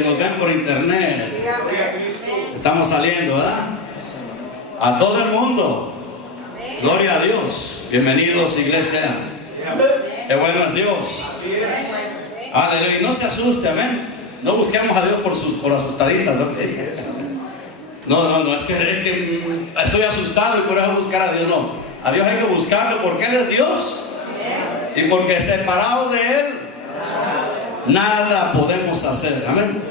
que nos ven por internet. Estamos saliendo, ¿verdad? A todo el mundo. Gloria a Dios. Bienvenidos, iglesia. Qué bueno es Dios. Aleluya. Y no se asuste, amén. No busquemos a Dios por asustaditas. ¿Okay? No, es que estoy asustado y por eso buscar a Dios. No, a Dios hay que buscarlo porque Él es Dios. Y porque separados de Él, nada podemos hacer. Amén.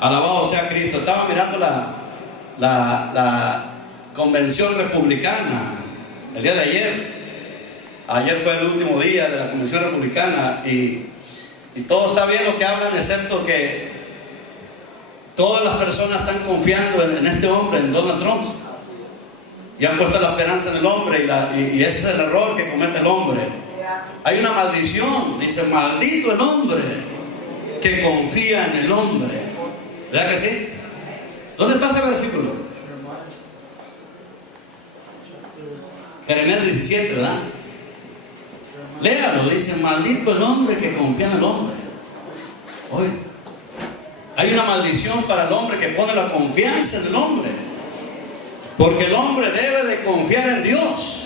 Alabado sea Cristo. Estaba mirando la convención republicana el día de ayer. Ayer fue el último día de la convención republicana y todo está bien lo que hablan, excepto que todas las personas están confiando en este hombre, en Donald Trump, y han puesto la esperanza en el hombre, y ese es el error que comete el hombre. Hay una maldición, dice: maldito el hombre que confía en el hombre. ¿Verdad que sí? ¿Dónde está ese versículo? Jeremías 17, ¿verdad? Léalo, dice: maldito el hombre que confía en el hombre. Oye, hay una maldición para el hombre que pone la confianza en el hombre, porque el hombre debe de confiar en Dios.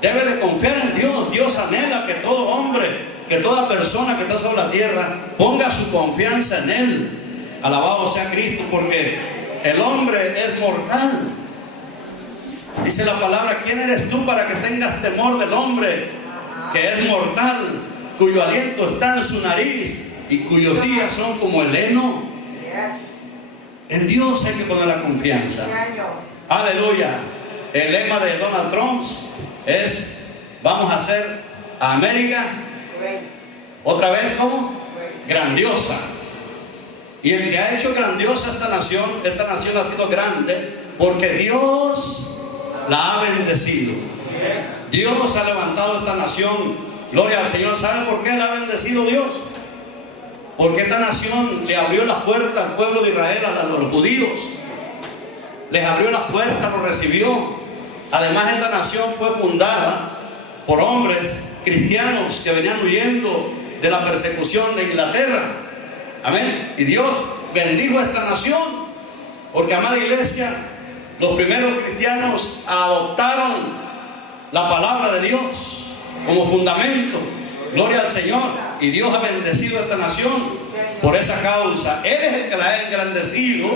Debe de confiar en Dios. Dios anhela que todo hombre, que toda persona que está sobre la tierra ponga su confianza en Él. Alabado sea Cristo, porque el hombre es mortal. Dice la palabra: ¿quién eres tú para que tengas temor del hombre que es mortal, cuyo aliento está en su nariz y cuyos días son como el heno? En Dios hay que poner la confianza. Aleluya. El lema de Donald Trump es: vamos a hacer a América otra vez como grandiosa. Y el que ha hecho grandiosa esta nación ha sido grande porque Dios la ha bendecido. Dios ha levantado esta nación. Gloria al Señor. ¿Saben por qué la ha bendecido Dios? Porque esta nación le abrió las puertas al pueblo de Israel, a los judíos. Les abrió las puertas, los recibió. Además, esta nación fue fundada por hombres cristianos que venían huyendo de la persecución de Inglaterra. Amén. Y Dios bendijo a esta nación porque, amada iglesia, los primeros cristianos adoptaron la palabra de Dios como fundamento. Gloria al Señor. Y Dios ha bendecido a esta nación por esa causa. Él es el que la ha engrandecido.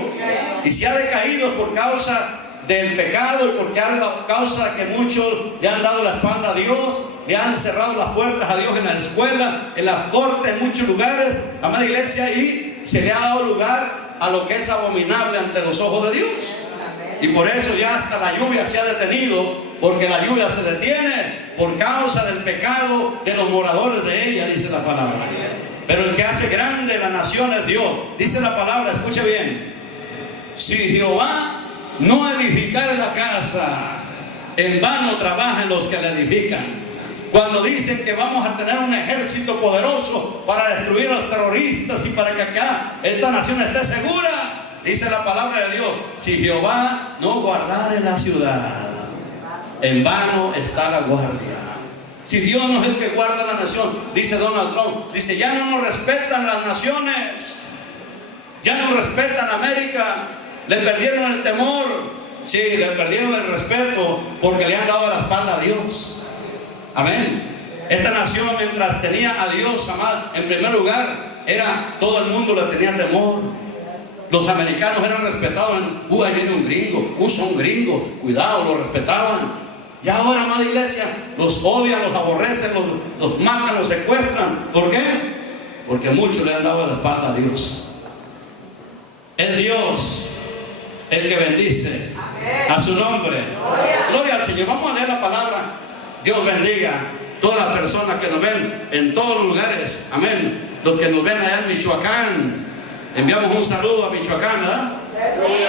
Y si ha decaído por causa del pecado y porque a causa que muchos le han dado la espalda a Dios, le han cerrado las puertas a Dios en la escuela, en las cortes, en muchos lugares, amada iglesia, y se le ha dado lugar a lo que es abominable ante los ojos de Dios. Y por eso ya hasta la lluvia se ha detenido, porque la lluvia se detiene por causa del pecado de los moradores de ella, dice la palabra. Pero el que hace grande la nación es Dios. Dice la palabra, escuche bien: si Jehová no edificare la casa, en vano trabajan los que la edifican. Cuando dicen que vamos a tener un ejército poderoso para destruir a los terroristas y para que acá esta nación esté segura, dice la palabra de Dios: si Jehová no guardare la ciudad, en vano está la guardia. Si Dios no es el que guarda la nación, dice Donald Trump, dice: ya no nos respetan las naciones, ya no respetan América, le perdieron el temor, sí, le perdieron el respeto porque le han dado la espalda a Dios. Amén. Esta nación, mientras tenía a Dios, amado, en primer lugar, todo el mundo le tenía temor. Los americanos eran respetados en: ahí viene un gringo, son un gringo, cuidado, lo respetaban. Y ahora, amada iglesia, los odian, los aborrecen, los matan, los secuestran. ¿Por qué? Porque muchos le han dado la espalda a Dios. Es Dios el que bendice a su nombre. Gloria al Señor. Vamos a leer la palabra. Dios bendiga a todas las personas que nos ven en todos los lugares. Amén. Los que nos ven allá en Michoacán, enviamos un saludo a Michoacán, ¿verdad?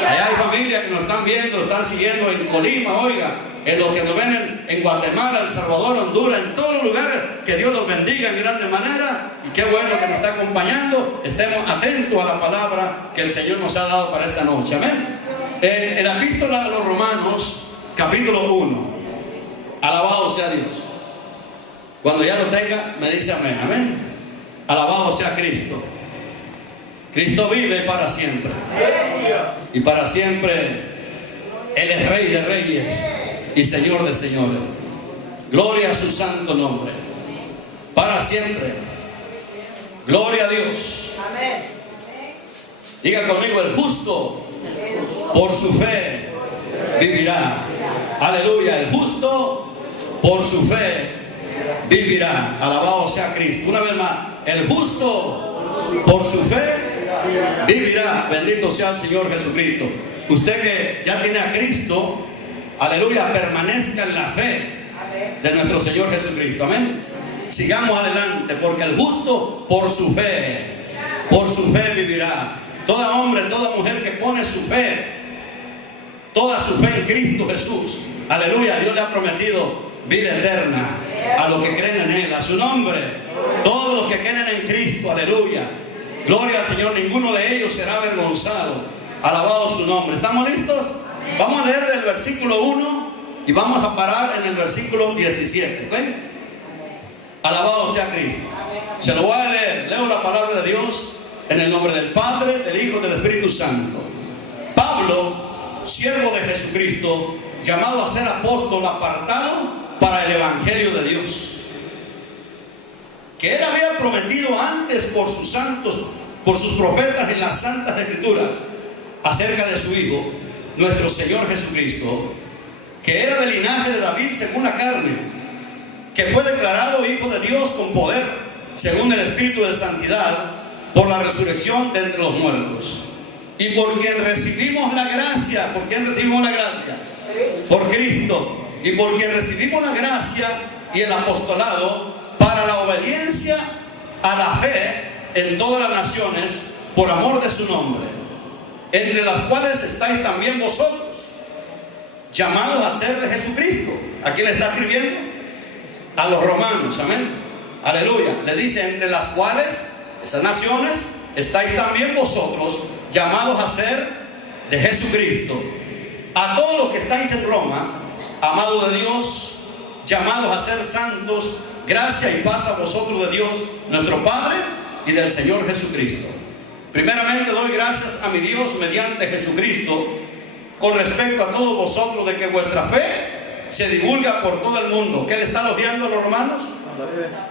Allá hay familias que nos están viendo, están siguiendo en Colima, oiga, en los que nos ven en Guatemala, El Salvador, Honduras, en todos los lugares. Que Dios los bendiga en grande manera. Y qué bueno que nos está acompañando. Estemos atentos a la palabra que el Señor nos ha dado para esta noche. Amén. En la epístola a los Romanos, capítulo 1. Alabado sea Dios. Cuando ya lo tenga, me dice amén. Amén. Alabado sea Cristo. Cristo vive para siempre. Y para siempre Él es Rey de Reyes y Señor de Señores. Gloria a su santo nombre. Para siempre. Gloria a Dios. Diga conmigo: el justo por su fe vivirá. Aleluya. El justo por su fe vivirá. Alabado sea Cristo. Una vez más: el justo por su fe vivirá. Bendito sea el Señor Jesucristo. Usted que ya tiene a Cristo, aleluya, permanezca en la fe de nuestro Señor Jesucristo. Amén. Sigamos adelante, porque el justo por su fe vivirá. Todo hombre, toda mujer que pone su fe, toda su fe en Cristo Jesús, aleluya, Dios le ha prometido vida eterna a los que creen en Él, a su nombre. Todos los que creen en Cristo, aleluya, gloria al Señor, ninguno de ellos será avergonzado. Alabado su nombre. ¿Estamos listos? Vamos a leer del versículo 1 y vamos a parar en el versículo 17. ¿Okay? Alabado sea Cristo. Se lo voy a leer. Leo la palabra de Dios en el nombre del Padre, del Hijo y del Espíritu Santo. Pablo, siervo de Jesucristo, llamado a ser apóstol, apartado para el Evangelio de Dios, que Él había prometido antes por sus santos, por sus profetas en las santas escrituras, acerca de su Hijo, nuestro Señor Jesucristo, que era del linaje de David según la carne, que fue declarado Hijo de Dios con poder, según el Espíritu de santidad, por la resurrección de entre los muertos, y por quien recibimos la gracia. ¿Por quién recibimos la gracia? Por Cristo. Y por quien recibimos la gracia y el apostolado para la obediencia a la fe en todas las naciones, por amor de su nombre, entre las cuales estáis también vosotros, llamados a ser de Jesucristo. ¿A quién le está escribiendo? A los romanos. Amén. Aleluya. Le dice: entre las cuales, esas naciones, estáis también vosotros, llamados a ser de Jesucristo. A todos los que estáis en Roma, amados de Dios, llamados a ser santos, gracia y paz a vosotros de Dios nuestro Padre y del Señor Jesucristo. Primeramente doy gracias a mi Dios mediante Jesucristo con respecto a todos vosotros, de que vuestra fe se divulga por todo el mundo. ¿Qué le está elogiando a los romanos?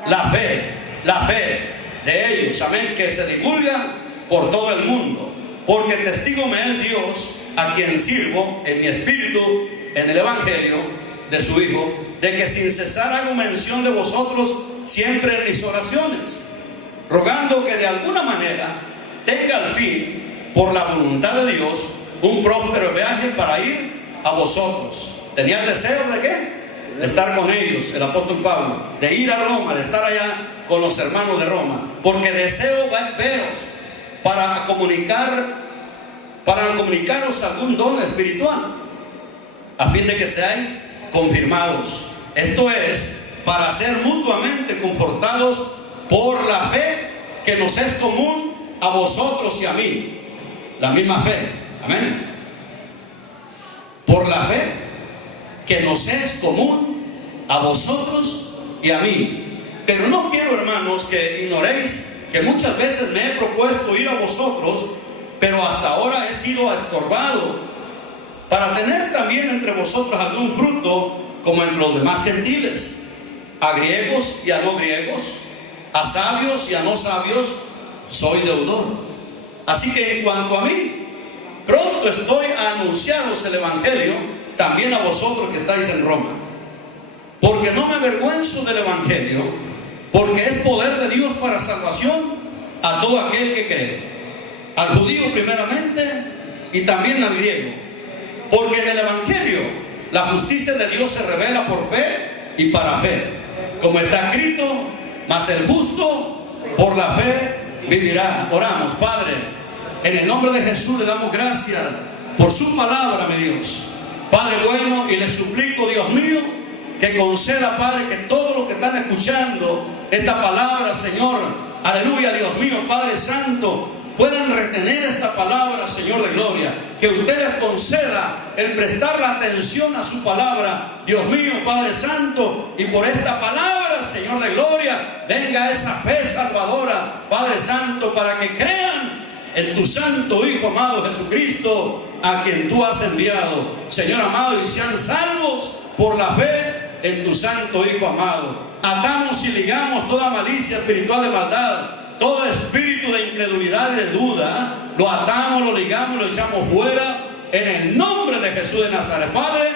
La fe de ellos, amén, que se divulga por todo el mundo, porque testigo me es Dios, a quien sirvo en mi espíritu en el Evangelio de su Hijo, de que sin cesar hago mención de vosotros siempre en mis oraciones, rogando que de alguna manera tenga al fin, por la voluntad de Dios, un próspero viaje para ir a vosotros. ¿Tenía el deseo de qué? De estar con ellos, el apóstol Pablo, de ir a Roma, de estar allá con los hermanos de Roma, porque deseo veros para comunicaros algún don espiritual, a fin de que seáis confirmados. Esto es, para ser mutuamente confortados por la fe que nos es común a vosotros y a mí. La misma fe. Amén. Por la fe que nos es común a vosotros y a mí. Pero no quiero, hermanos, que ignoréis que muchas veces me he propuesto ir a vosotros, pero hasta ahora he sido estorbado, para tener también entre vosotros algún fruto, como entre los demás gentiles, a griegos y a no griegos, a sabios y a no sabios, soy deudor. Así que en cuanto a mí, pronto estoy a anunciaros el Evangelio también a vosotros que estáis en Roma, porque no me avergüenzo del Evangelio, porque es poder de Dios para salvación a todo aquel que cree, al judío primeramente y también al griego, porque en el Evangelio la justicia de Dios se revela por fe y para fe, como está escrito: mas el justo por la fe vivirá. Oramos. Padre, en el nombre de Jesús le damos gracias por su palabra, mi Dios, Padre bueno, y le suplico, Dios mío, que conceda, Padre, que todos los que están escuchando esta palabra, Señor, aleluya, Dios mío, Padre Santo, puedan retener esta palabra, Señor de gloria, que usted les conceda el prestar la atención a su palabra, Dios mío, Padre Santo, y por esta palabra, ahora, Señor de gloria, venga esa fe salvadora, Padre Santo, para que crean en tu Santo Hijo amado Jesucristo, a quien tú has enviado, Señor amado, y sean salvos por la fe en tu Santo Hijo amado. Atamos y ligamos toda malicia espiritual de maldad, todo espíritu de incredulidad y de duda, lo atamos, lo ligamos, lo echamos fuera en el nombre de Jesús de Nazaret. Padre,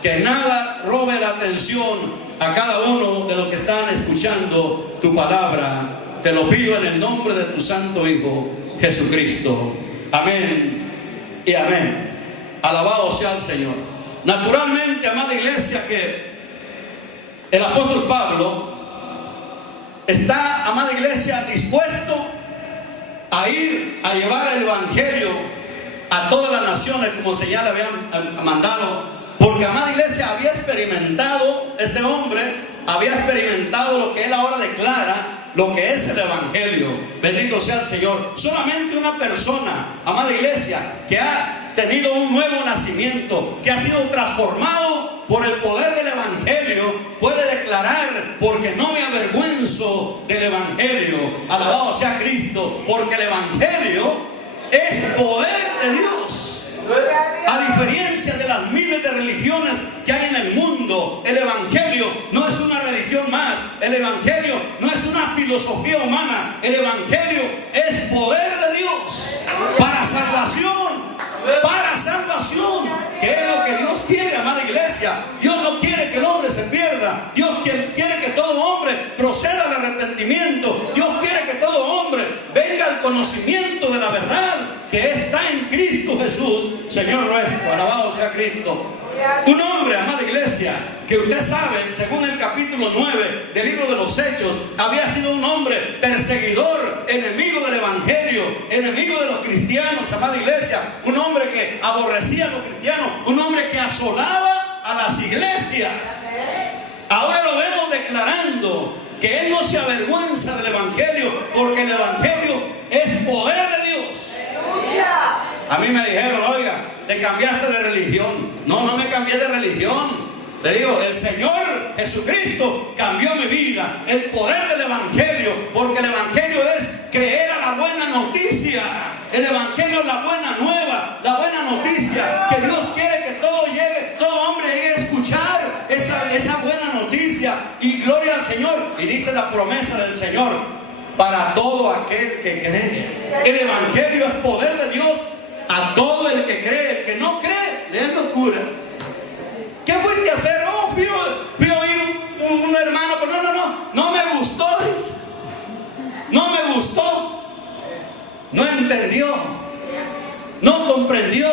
que nada robe la atención a cada uno de los que están escuchando tu palabra. Te lo pido en el nombre de tu Santo Hijo Jesucristo. Amén y amén. Alabado sea el Señor. Naturalmente, amada iglesia, que el apóstol Pablo está, amada iglesia, dispuesto a ir a llevar el evangelio a todas las naciones, como se ya le habían mandado, porque, amada iglesia, había experimentado, este hombre había experimentado lo que él ahora declara, lo que es el evangelio. Bendito sea el Señor. Solamente una persona, amada iglesia, que ha tenido un nuevo nacimiento, que ha sido transformado por el poder del evangelio, puede declarar: porque no me avergüenzo del evangelio. Alabado sea Cristo, porque el evangelio es poder de Dios. A diferencia de las miles de religiones que hay en el mundo, el evangelio no es una religión más, el evangelio no es una filosofía humana, el evangelio es poder de Dios para salvación, que es lo que Dios quiere, amada iglesia. Dios no quiere que el hombre se pierda, Dios quiere que todo hombre proceda al arrepentimiento, Dios quiere que todo hombre venga al conocimiento de la verdad que está en Cristo Jesús, Señor nuestro. Alabado sea Cristo. Un hombre, amada iglesia, que usted sabe, según el capítulo 9 del libro de los Hechos, había sido un hombre perseguidor, enemigo del evangelio, enemigo de los cristianos, amada iglesia, un hombre que aborrecía a los cristianos, un hombre que asolaba a las iglesias. Ahora lo vemos declarando que él no se avergüenza del evangelio, porque el evangelio es poder de Dios. A mí me dijeron: oiga, te cambiaste de religión. No, no me cambié de religión. Le digo, el Señor Jesucristo cambió mi vida, el poder del evangelio, porque el evangelio es creer a la buena noticia. El evangelio es la buena nueva, la buena noticia, que Dios quiere que todo hombre llegue a escuchar esa buena noticia. Y gloria al Señor. Y dice la promesa del Señor: para todo aquel que cree. El evangelio es poder de Dios a todo el que cree. El que no cree, le es locura. ¿Qué fuiste a hacer? Oh, fui a oír un hermano, pero no me gustó, dice. No me gustó. No entendió. No comprendió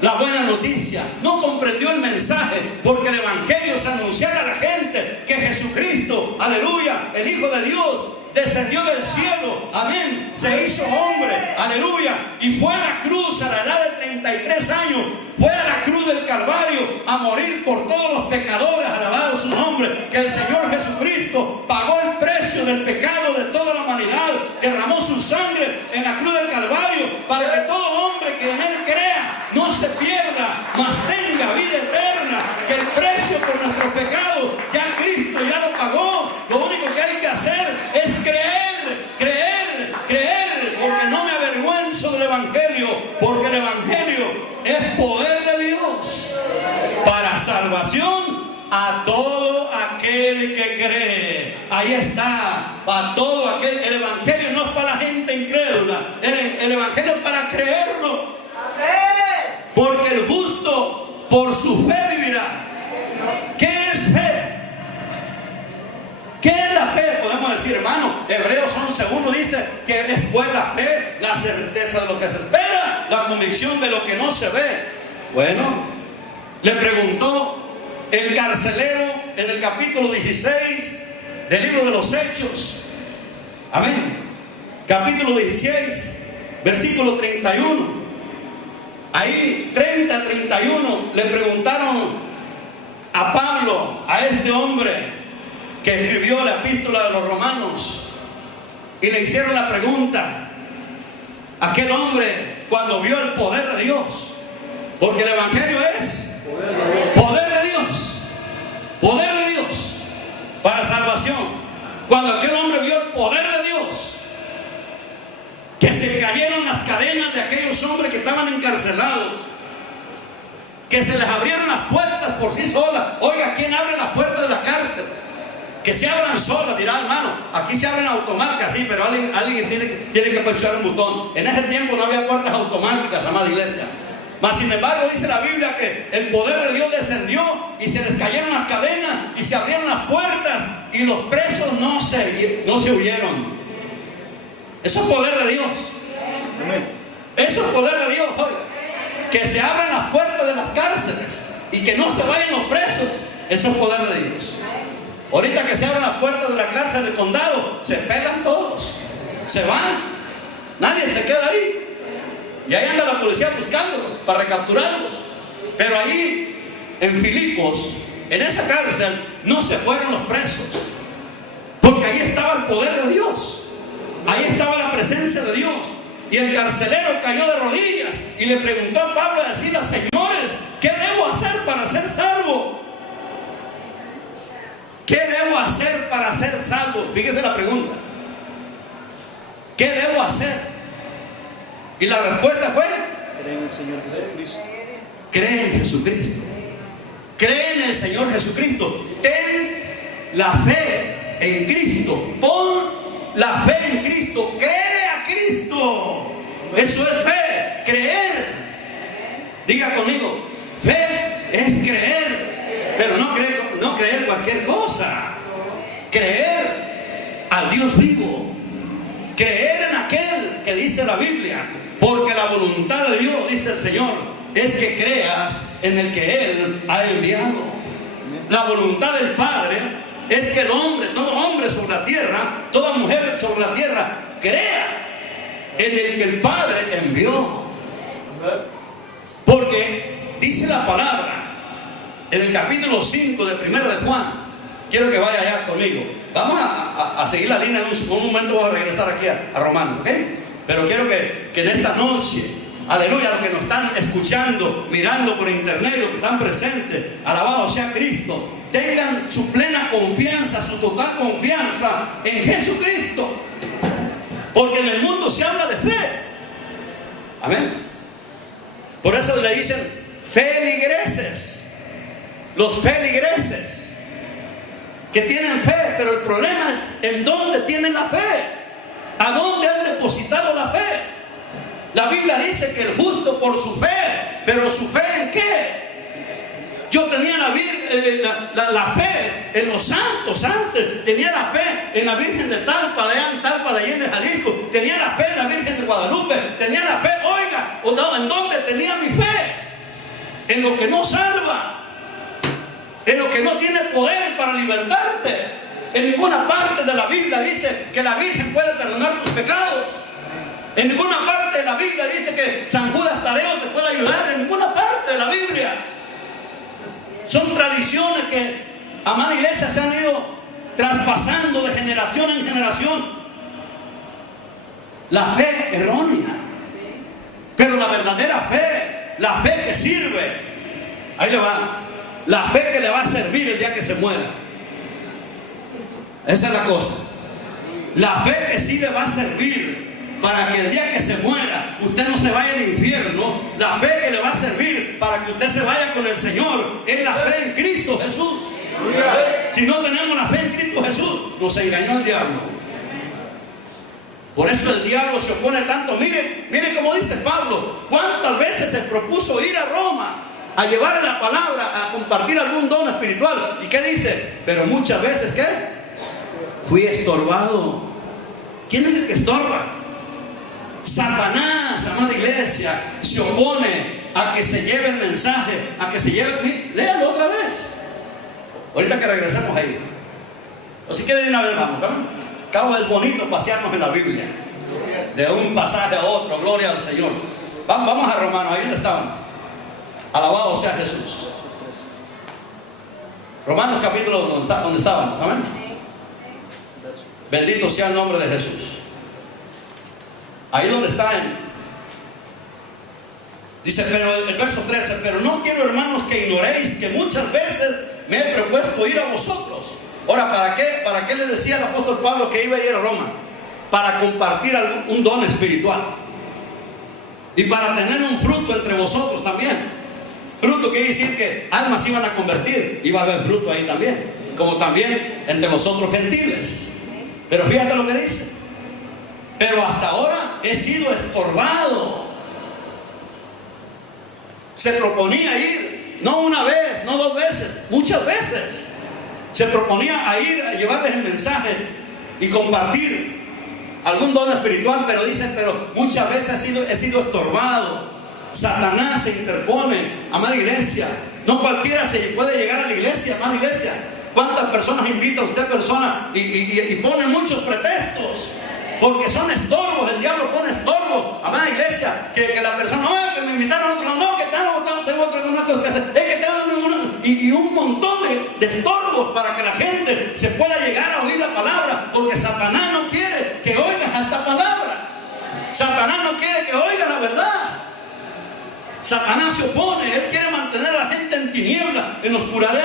la buena noticia. No comprendió el mensaje, porque el evangelio es anunciar a la gente que Jesucristo, aleluya, el Hijo de Dios, descendió del cielo, amén, se hizo hombre, aleluya, y fue a la cruz a la edad de 33 años, fue a la cruz del Calvario a morir por todos los pecadores, alabado su nombre, que el Señor Jesucristo pagó el precio del pecado de toda la humanidad, derramó su sangre en la cruz del Calvario, para que todo hombre que en él crea no se pierda, mas tenga vida eterna, que el precio por nuestros pecados ya Cristo ya lo pagó. Lo único que hay que hacer es creer, porque no me avergüenzo del evangelio, porque el evangelio es poder de Dios para salvación a todo aquel que cree. Ahí está, a todo aquel. El evangelio no es para la gente incrédula, el evangelio es para creerlo. Porque el justo por su fe vivirá. ¿Qué es fe? ¿Qué es la fe? Podemos decir, hermano, Hebreos 11:1 dice que es pues la fe, la certeza de lo que se espera, la convicción de lo que no se ve. Bueno, le preguntó el carcelero en el capítulo 16 del libro de los Hechos. Amén. Capítulo 16, versículo 31. Ahí, 30-31, le preguntaron a Pablo, a este hombre que escribió la epístola de los Romanos, y le hicieron la pregunta, aquel hombre cuando vio el poder de Dios, porque el evangelio es poder de Dios para salvar Cuando aquel hombre vio el poder de Dios, que se cayeron las cadenas de aquellos hombres que estaban encarcelados, que se les abrieron las puertas por sí solas. Oiga, ¿quién abre las puertas de la cárcel? Que se abran solas, dirá hermano. Aquí se abren automáticas, sí, pero alguien tiene que pechar un botón. En ese tiempo no había puertas automáticas, amada iglesia. Mas sin embargo dice la Biblia que el poder de Dios descendió y se les cayeron las cadenas y se abrieron las puertas y los presos no se huyeron. Eso es poder de Dios. Eso es poder de Dios, oiga. Que se abran las puertas de las cárceles y que no se vayan los presos. Eso es poder de Dios. Ahorita que se abran las puertas de la cárcel del condado, se pegan todos, se van, nadie se queda ahí. Y ahí anda la policía buscándolos para recapturarlos. Pero ahí en Filipos, en esa cárcel, no se fueron los presos, porque ahí estaba el poder de Dios, ahí estaba la presencia de Dios. Y el carcelero cayó de rodillas y le preguntó a Pablo, decía: señores, ¿qué debo hacer para ser salvo? ¿Qué debo hacer para ser salvo? Fíjese la pregunta. ¿Qué debo hacer? Y la respuesta fue: cree en el Señor Jesucristo. Cree en Jesucristo. Cree en el Señor Jesucristo. Ten la fe en Cristo. Pon la fe en Cristo. Cree a Cristo. Eso es fe. Creer. Diga conmigo: fe es creer. Pero no creer cualquier cosa. Creer al Dios vivo. Creer en aquel que dice la Biblia. Porque la voluntad de Dios, dice el Señor, es que creas en el que Él ha enviado. La voluntad del Padre es que el hombre, todo hombre sobre la tierra, toda mujer sobre la tierra, crea en el que el Padre envió. Porque dice la palabra en el capítulo 5 de 1 de Juan. Quiero que vaya allá conmigo. Vamos a seguir la línea. En un momento voy a regresar aquí a Romanos, ¿ok? Pero quiero que en esta noche, aleluya, los que nos están escuchando, mirando por internet, los que están presentes, alabado sea Cristo, tengan su plena confianza, su total confianza en Jesucristo. Porque en el mundo se habla de fe. Amén. Por eso le dicen feligreses. Los feligreses que tienen fe, pero el problema es en dónde tienen la fe. ¿A dónde han depositado la fe? La Biblia dice que el justo por su fe, pero ¿su fe en qué? Yo tenía la fe en los santos antes, tenía la fe en la Virgen de Talpa, allá en Talpa de Allende, Jalisco, tenía la fe en la Virgen de Guadalupe, tenía la fe, oiga, ¿en dónde tenía mi fe? En lo que no salva, en lo que no tiene poder para libertarte. En ninguna parte de la Biblia dice que la Virgen puede perdonar tus pecados. En ninguna parte de la Biblia dice que San Judas Tadeo te puede ayudar. En ninguna parte de la Biblia. Son tradiciones que, amada iglesia, se han ido traspasando de generación en generación. La fe errónea. Pero la verdadera fe, la fe que sirve, ahí le va, la fe que le va a servir el día que se muera. Esa es la cosa. La fe que sí le va a servir para que el día que se muera usted no se vaya al infierno. La fe que le va a servir para que usted se vaya con el Señor es la fe en Cristo Jesús. Si no tenemos la fe en Cristo Jesús, nos engañó el diablo. Por eso el diablo se opone tanto. Mire como dice Pablo, cuántas veces se propuso ir a Roma a llevar la palabra, a compartir algún don espiritual. ¿Y qué dice? Pero muchas veces, ¿qué? Fui estorbado. ¿Quién es el que estorba? Satanás, amada iglesia, se opone a que se lleve el mensaje, a que se lleve. Léalo otra vez. Ahorita que regresemos ahí. O si quiere de una vez vamos, ¿no? Cabo es bonito pasearnos en la Biblia. De un pasaje a otro, gloria al Señor. Vamos a Romanos, ahí donde estábamos. Alabado sea Jesús. Romanos capítulo donde estábamos, amén. Bendito sea el nombre de Jesús. Ahí donde está dice, pero el verso 13, pero no quiero, hermanos, que ignoréis que muchas veces me he propuesto ir a vosotros, Ahora, ¿para qué le decía el apóstol Pablo que iba a ir a Roma? Para compartir un don espiritual. Y para tener un fruto entre vosotros también. Fruto quiere decir que almas iban a convertir. Iba a haber fruto ahí también. Como también entre vosotros gentiles. Pero fíjate lo que dice. Pero hasta ahora he sido estorbado. Se proponía ir, no una vez, no 2 veces, muchas veces. Se proponía a ir a llevarles el mensaje y compartir algún don espiritual, pero dicen, pero muchas veces he sido estorbado. Satanás se interpone, amada iglesia. No cualquiera se puede llegar a la iglesia, amada iglesia. ¿Cuántas personas invita a usted y pone muchos pretextos? Porque son estorbos, el diablo pone estorbos, amada iglesia, que la persona, no, que me invitaron a otro, no, que tengo otra cosa que hacer, es que tengo y un montón de estorbos para que la gente se pueda llegar a oír la palabra, porque Satanás no quiere que oigan esta palabra. Satanás no quiere que oigan la verdad. Satanás se opone, él quiere mantener a la gente en tinieblas, en oscuridad,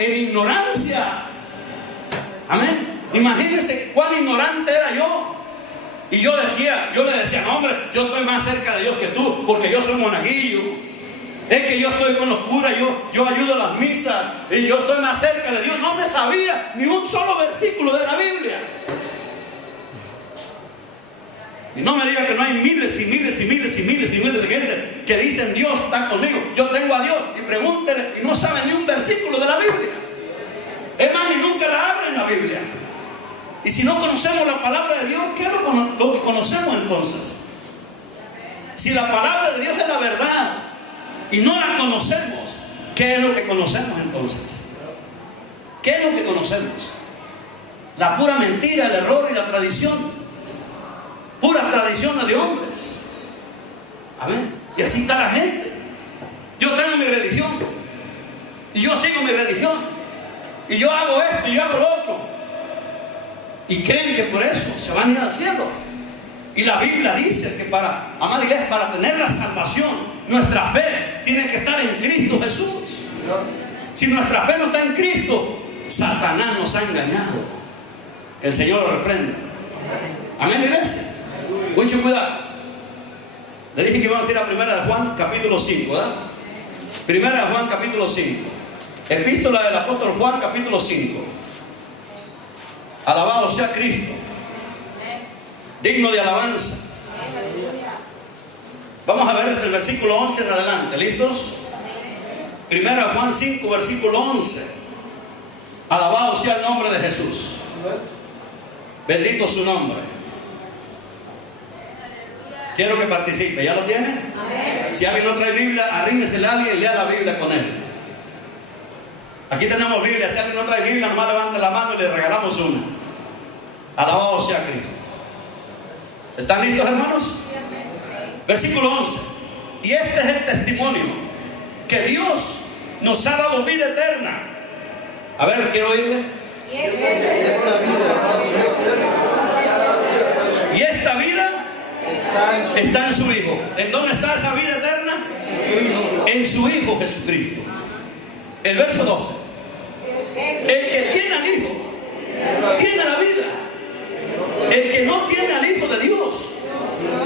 en ignorancia. Amén. Imagínense cuán ignorante era yo. Y yo le decía, no, hombre, yo estoy más cerca de Dios que tú, porque yo soy monaguillo. Es que yo estoy con los curas, yo ayudo a las misas, y yo estoy más cerca de Dios. No me sabía ni un solo versículo de la Biblia. Y no me diga que no hay miles y miles y miles y miles y miles de gente que dicen Dios está conmigo, yo tengo a Dios, y pregúntenle y no saben ni un versículo de la Biblia. Es más, ni nunca la abren la Biblia. Y si no conocemos la palabra de Dios, ¿qué es lo que conocemos entonces? Si la palabra de Dios es la verdad y no la conocemos, ¿qué es lo que conocemos entonces? ¿Qué es lo que conocemos? La pura mentira, el error y la tradición. Puras tradiciones de hombres. Amén. Y así está la gente. Yo tengo mi religión y yo sigo mi religión y yo hago esto y yo hago lo otro. Y creen que por eso se van a ir al cielo. Y la Biblia dice que amada iglesia, para tener la salvación, nuestra fe tiene que estar en Cristo Jesús. Si nuestra fe no está en Cristo, Satanás nos ha engañado. El Señor lo reprende. Amén, iglesia. Mucho cuidado. Le dije que íbamos a ir a 1 de Juan capítulo 5, ¿verdad? 1 de Juan capítulo 5. Epístola del apóstol Juan capítulo 5. Alabado sea Cristo, digno de alabanza. Vamos a ver el versículo 11 en adelante. ¿Listos? 1 Juan 5 versículo 11. Alabado sea el nombre de Jesús. Bendito su nombre. Quiero que participe. ¿Ya lo tiene? Si alguien no trae Biblia, arrímesele a alguien y lea la Biblia con él. Aquí tenemos Biblia. Si alguien no trae Biblia, nomás levante la mano y le regalamos una. Alabado sea Cristo. ¿Están listos, hermanos? Versículo 11. Y este es el testimonio, que Dios nos ha dado vida eterna. A ver, quiero oírle. Y esta vida está en su Hijo. ¿En dónde está esa vida eterna? En su Hijo Jesucristo. El verso 12. El que tiene al Hijo tiene la vida. El que no tiene al Hijo de Dios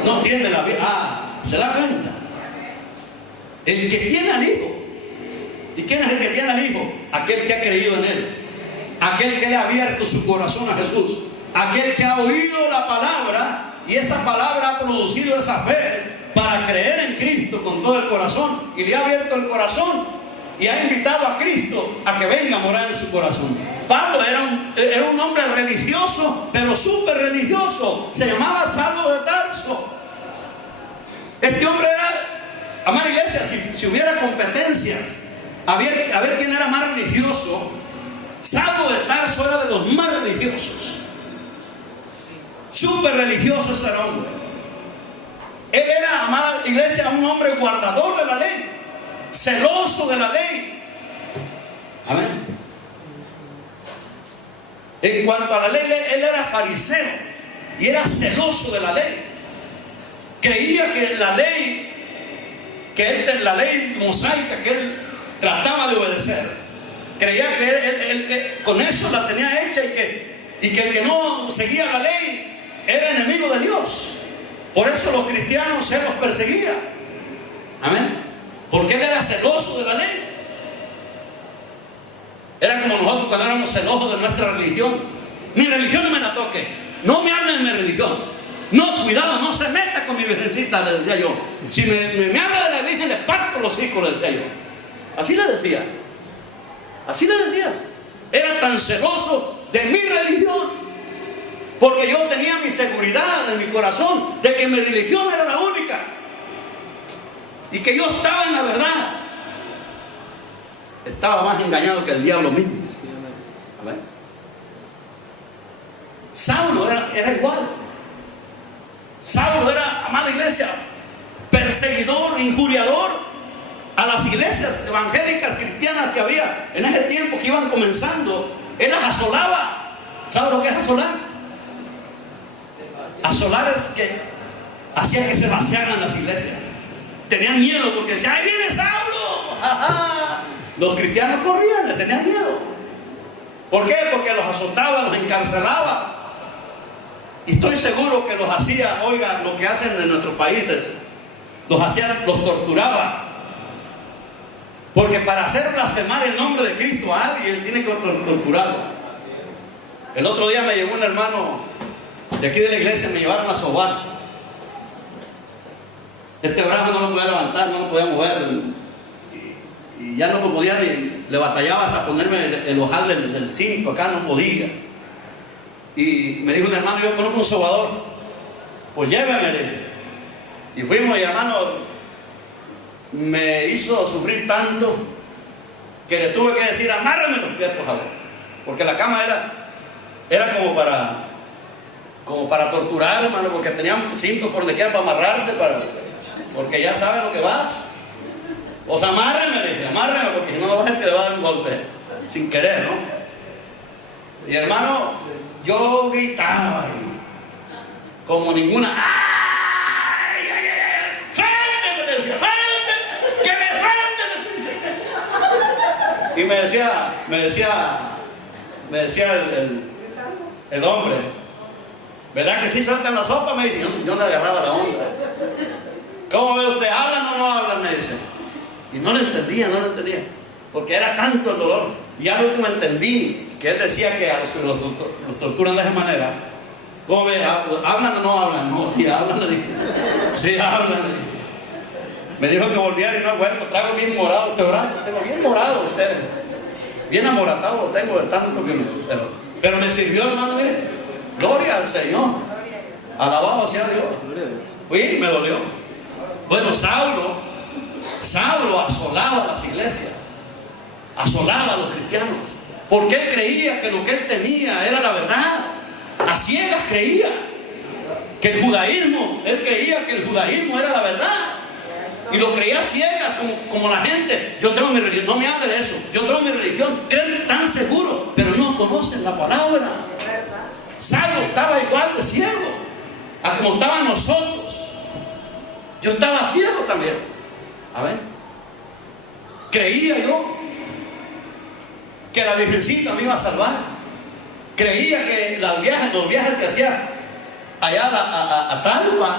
no tiene la vida. ¿Se da cuenta? El que tiene al Hijo. ¿Y quién es el que tiene al Hijo? Aquel que ha creído en Él. Aquel que le ha abierto su corazón a Jesús. Aquel que ha oído la palabra y esa palabra ha producido esa fe para creer en Cristo con todo el corazón, y le ha abierto el corazón y ha invitado a Cristo a que venga a morar en su corazón. Pablo era un hombre religioso, pero súper religioso. Se llamaba Saulo de Tarso. Este hombre era, amada iglesia, si hubiera competencias a ver quién era más religioso, Saulo de Tarso era de los más religiosos. Súper religioso ese hombre. Él era, amada iglesia, un hombre guardador de la ley, celoso de la ley. Amén. En cuanto a la ley, él era fariseo y era celoso de la ley. Creía que la ley mosaica que él trataba de obedecer creía que él con eso la tenía hecha y que el que no seguía la ley era enemigo de Dios. Por eso los cristianos se los perseguía. Amén. Porque él era celoso de la ley. Era como nosotros cuando éramos celosos de nuestra religión. Mi religión no me la toque. No me hablen de mi religión. No, cuidado, no se meta con mi virgencita, le decía yo. Si me habla de la Virgen, le parto los hijos, le decía yo. Así le decía. Así le decía. Era tan celoso de mi religión, porque yo tenía mi seguridad en mi corazón de que mi religión era la única y que yo estaba en la verdad. Estaba más engañado que el diablo mismo. Amén. Saulo era igual. Saulo era, amada iglesia, perseguidor, injuriador a las iglesias evangélicas cristianas que había en ese tiempo, que iban comenzando. Él las asolaba. ¿Sabe lo que es asolar? Asolar es que hacía que se vaciaran las iglesias. Tenían miedo porque decían: ¡ahí viene Saulo! ¡Ajá! Los cristianos corrían, le tenían miedo. ¿Por qué? Porque los azotaba, los encarcelaba. Y estoy seguro que los hacía, oiga, lo que hacen en nuestros países, los torturaba. Porque para hacer blasfemar el nombre de Cristo a alguien, tiene que torturarlo. El otro día me llevó un hermano de aquí de la iglesia, me llevaron a sobar. Este brazo no lo podía levantar, no lo podía mover. Y ya no lo podía, le batallaba hasta ponerme el ojal del cinto, acá no podía. Y me dijo un hermano: yo conozco un sobador, pues llévemele. Y fuimos, y hermano, me hizo sufrir tanto que le tuve que decir: amárrame los pies, por favor. Porque la cama era como para torturar, hermano, porque tenían cintos por donde quiera para amarrarte, porque ya sabes lo que vas. O sea, amárreme, porque si no va a ser que le va a dar un golpe sin querer, ¿no? Y hermano, yo gritaba ahí, como ninguna. ¡Ay, ay, ay! ¡Suélteme! Le decía: ¡suélteme! ¡Que me suelten! Y me decía el hombre: ¿verdad que sí sueltan la sopa? Me dice. Yo le agarraba la onda. ¿Cómo ve usted? ¿Hablan o no hablan? Me dice. Y no le entendía. Porque era tanto el dolor. Y al último entendí que él decía que a los que los torturan de esa manera. ¿Cómo ve? ¿Hablan o no hablan? No, sí hablan. Sí hablan. Me dijo que volviera y no he vuelto. Traigo bien morado este brazo. Tengo bien morado ustedes. Bien amoratado lo tengo de tanto que pero me sirvió, hermano. Mire, gloria al Señor. Alabado sea Dios. Fui y me dolió. Bueno, Saulo asolaba a las iglesias, asolaba a los cristianos, porque él creía que lo que él tenía era la verdad. A ciegas creía que el judaísmo, él creía que el judaísmo era la verdad. Y lo creía a ciegas, como la gente. Yo tengo mi religión, no me hable de eso. Yo tengo mi religión, creen tan seguro, pero no conocen la palabra. Saulo estaba igual de ciego a como estaban nosotros. Yo estaba ciego también. A ver, creía yo que la virgencita me iba a salvar. Creía que los viajes que hacía allá a Talpa,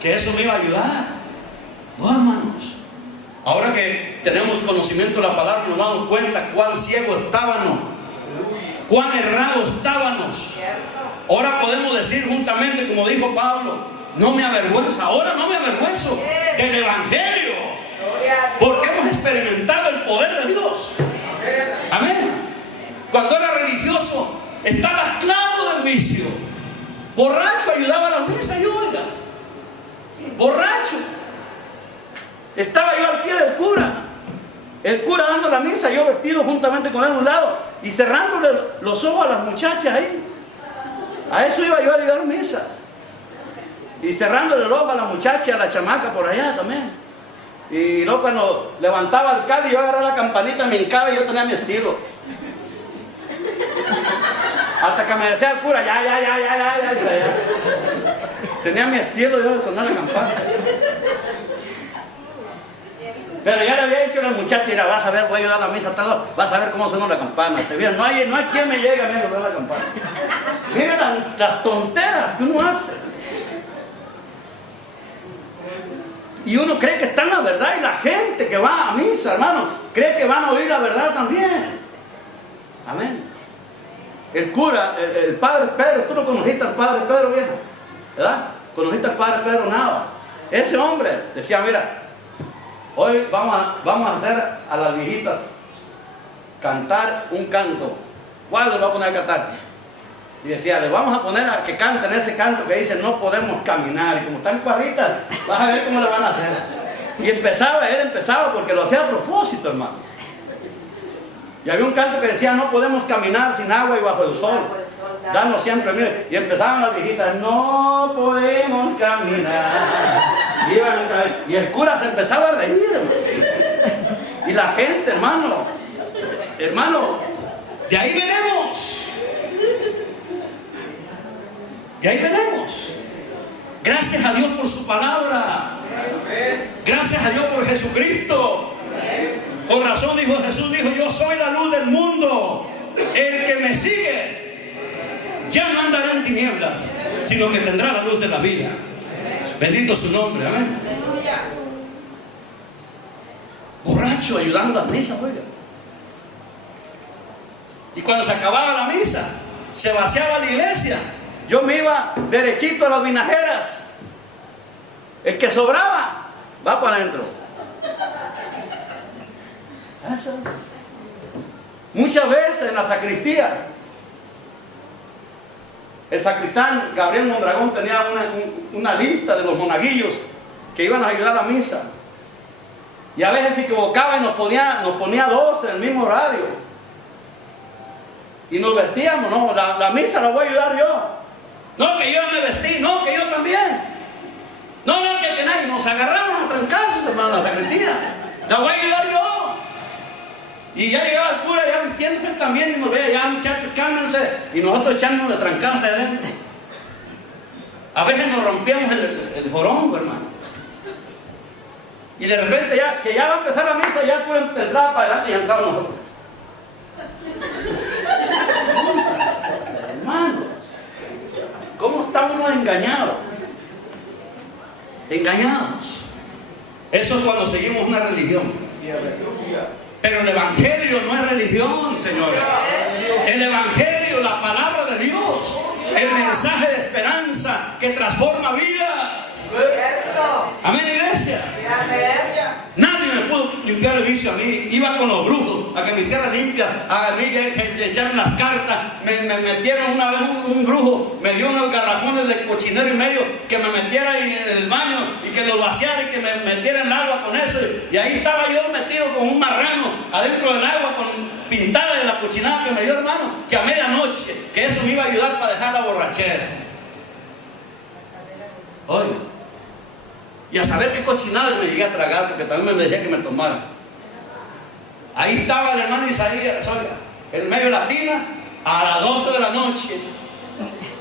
que eso me iba a ayudar. No, hermanos. Ahora que tenemos conocimiento de la palabra, nos damos cuenta cuán ciego estábamos, cuán errados estábamos. Ahora podemos decir juntamente, como dijo Pablo: no me avergüenzo. Ahora no me avergüenzo del evangelio, porque hemos experimentado el poder de Dios. Amén. Cuando era religioso, estaba esclavo del vicio. Borracho, ayudaba a la misa, yo, oiga. Borracho. Estaba yo al pie del cura. El cura dando la misa, yo vestido juntamente con él a un lado y cerrándole los ojos a las muchachas ahí. A eso iba yo a dar misas. Y cerrándole el ojo a la muchacha, a la chamaca por allá también. Y luego cuando levantaba el cáliz, yo agarraba la campanita, me hincaba y yo tenía mi estilo. Hasta que me decía el cura: ya. Tenía mi estilo yo de sonar la campana. Pero ya le había dicho a la muchacha, mira, vas a ver, voy a ayudar a la misa, tal, vas a ver cómo suena la campana. Te no hay quien me llegue a mí a ayudar a la campana. Miren las tonteras que uno hace. Y uno cree que está en la verdad, y la gente que va a misa, hermano, cree que van a oír la verdad también. Amén. El cura, el padre Pedro, tú lo conociste al padre Pedro, viejo, ¿verdad? Conociste al padre Pedro Nava. Ese hombre decía, mira, hoy vamos a hacer a las viejitas cantar un canto. ¿Cuál les va a poner a cantar? Y decía, les vamos a poner a que canten ese canto que dice, no podemos caminar. Y como están cuarritas, vas a ver cómo le van a hacer. Y él empezaba porque lo hacía a propósito, hermano. Y había un canto que decía, no podemos caminar sin agua y bajo el sol. Danos siempre, mire. Y empezaban las viejitas, no podemos caminar. Y el cura se empezaba a reír, hermano. Y la gente, hermano, de ahí venimos. De ahí venimos. Gracias a Dios por su palabra. Gracias a Dios por Jesucristo. Por razón Jesús dijo, yo soy la luz del mundo. El que me sigue ya no andará en tinieblas, sino que tendrá la luz de la vida. Bendito su nombre, amén. Borracho, ayudando a las misas, oiga. Y cuando se acababa la misa, se vaciaba la iglesia. Yo me iba derechito a las vinajeras. El que sobraba, va para adentro. Eso. Muchas veces en la sacristía, el sacristán Gabriel Mondragón tenía una lista de los monaguillos que iban a ayudar a la misa. Y a veces se equivocaba y nos ponía 2 en el mismo horario. Y nos vestíamos, no, la misa la voy a ayudar yo. No, que yo me vestí, no, que yo también. No, que nadie. Nos agarramos a trancazos, hermano, en la sacristía. La voy a ayudar yo. Y ya llegaba el cura, ya vistiéndose también, y nos veía, ya muchachos, cálmense. Y nosotros echándonos de trancazos de adentro. A veces nos rompíamos el jorongo, hermano. Y de repente ya va a empezar la misa, ya el cura entraba para adelante y entraba nosotros. Hermano, ¿cómo está uno engañado? Engañados. Eso es cuando seguimos una religión. Pero el evangelio no es religión, señores. El evangelio, la palabra de Dios, el mensaje de esperanza que transforma vidas. Amén, iglesia. Nadie me pudo limpiar el vicio a mí. Iba con los brujos a que me hicieran limpia, a mí que echaron las cartas. Me metieron una vez un brujo, me dio unos garrafones de cochinero y medio, que me metiera en el baño y que lo vaciara y que me metiera en el agua con eso. Y ahí estaba yo metido con un marrano adentro del agua, con pintada de la cochinada que me dio, hermano, que a medianoche, que eso me iba a ayudar para dejar la borrachera. Oye, y a saber qué cochinadas me llegué a tragar, porque también me dejé que me tomara. Ahí estaba el hermano Isaías, oiga, en medio de la tina, a las 12 de la noche,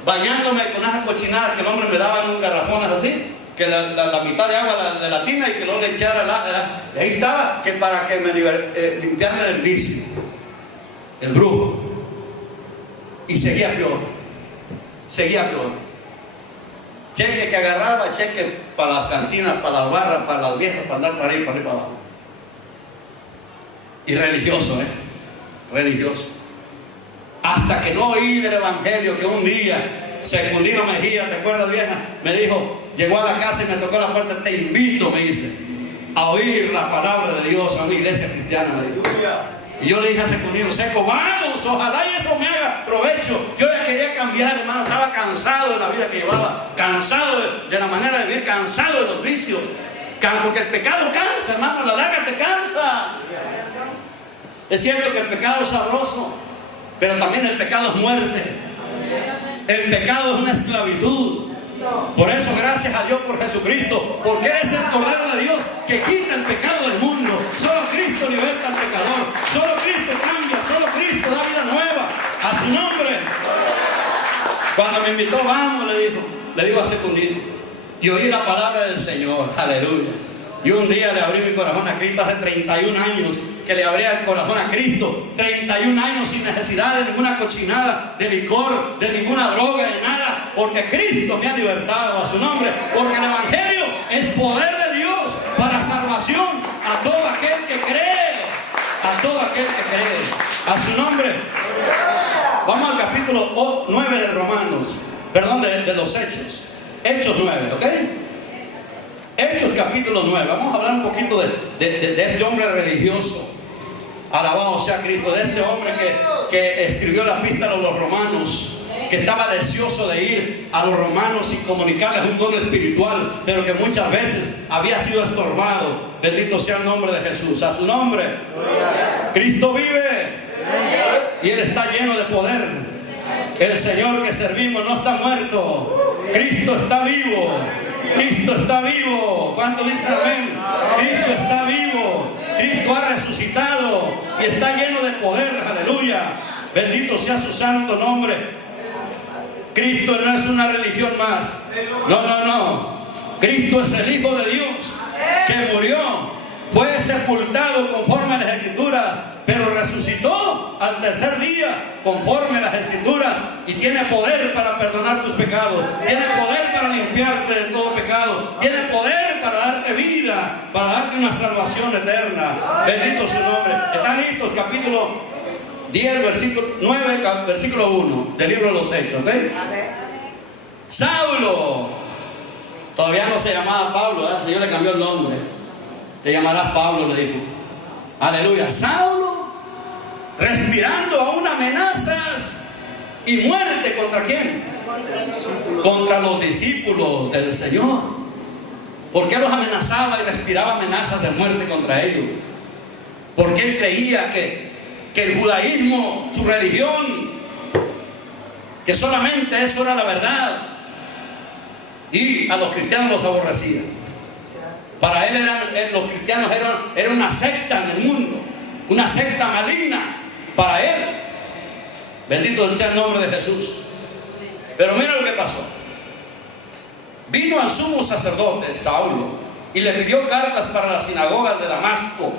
bañándome con esas cochinadas que el hombre me daba en un garrafones así, que la mitad de agua de la tina y que luego le echara y ahí estaba, que para que me limpiarme del vicio, el brujo. Y seguía peor. Cheque que agarraba, cheque para las cantinas, para las barras, para las viejas, para andar para arriba, para abajo. Y religioso, religioso. Hasta que no oí del evangelio, que un día Secundino Mejía, ¿te acuerdas, vieja? Me dijo, llegó a la casa y me tocó la puerta, te invito, me dice, a oír la palabra de Dios a una iglesia cristiana, me dijo. Y yo le dije a Secundino Seco, vamos, ojalá y eso me haga provecho. Yo ya quería cambiar, hermano, estaba cansado de la vida que llevaba, cansado de la manera de vivir, cansado de los vicios, porque el pecado cansa, hermano, a la larga te cansa. Es cierto que el pecado es sabroso, pero también el pecado es muerte. El pecado es una esclavitud. Por eso, gracias a Dios por Jesucristo, porque Él es el Cordero de Dios que quita el pecado del mundo. Solo Cristo liberta al pecador, solo Cristo cambia, solo Cristo da vida nueva a su nombre. Cuando me invitó, vamos, le digo a Secundino, y oí la palabra del Señor, aleluya. Y un día le abrí mi corazón a Cristo hace 31 años. Que le abría el corazón a Cristo. 31 años sin necesidad de ninguna cochinada, de licor, de ninguna droga, de nada. Porque Cristo me ha libertado, a su nombre. Porque el Evangelio es poder de Dios para salvación a todo aquel que cree. A todo aquel que cree. A su nombre. Vamos al capítulo 9 de Romanos. Perdón, de los Hechos. Hechos 9, ¿ok? Hechos capítulo 9. Vamos a hablar un poquito de este hombre religioso. Alabado sea Cristo. De este hombre que escribió la epístola a los romanos, que estaba deseoso de ir a los romanos y comunicarles un don espiritual, pero que muchas veces había sido estorbado. Bendito sea el nombre de Jesús. A su nombre. Cristo vive y Él está lleno de poder. El Señor que servimos no está muerto. Cristo está vivo. Cristo está vivo. ¿Cuánto dicen amén? Cristo está vivo. Cristo ha resucitado y está lleno de poder. Aleluya. Bendito sea su santo nombre. Cristo no es una religión más. No. Cristo es el Hijo de Dios que murió, fue sepultado conforme a las Escrituras, pero resucitó al tercer día conforme a las Escrituras y tiene poder para perdonar tus pecados, tiene poder para limpiarte de todo pecado, tiene poder para darte vida, para darte una salvación eterna. Bendito su nombre. ¿Están listos? Capítulo 10, versículo 9, versículo 1 del libro de los Hechos, ¿ok? Saulo, todavía no se llamaba Pablo, el Señor le cambió el nombre. Te llamarás Pablo, le dijo. Aleluya. Saulo, respirando aún amenazas y muerte. ¿Contra quién? Contra los discípulos del Señor. ¿Por qué los amenazaba y respiraba amenazas de muerte contra ellos? Porque él creía que el judaísmo, su religión, que solamente eso era la verdad, y a los cristianos los aborrecía. Para él los cristianos eran una secta en el mundo, una secta maligna para él. Bendito sea el nombre de Jesús. Pero mira lo que pasó. Vino al sumo sacerdote Saulo y le pidió cartas para las sinagogas de Damasco.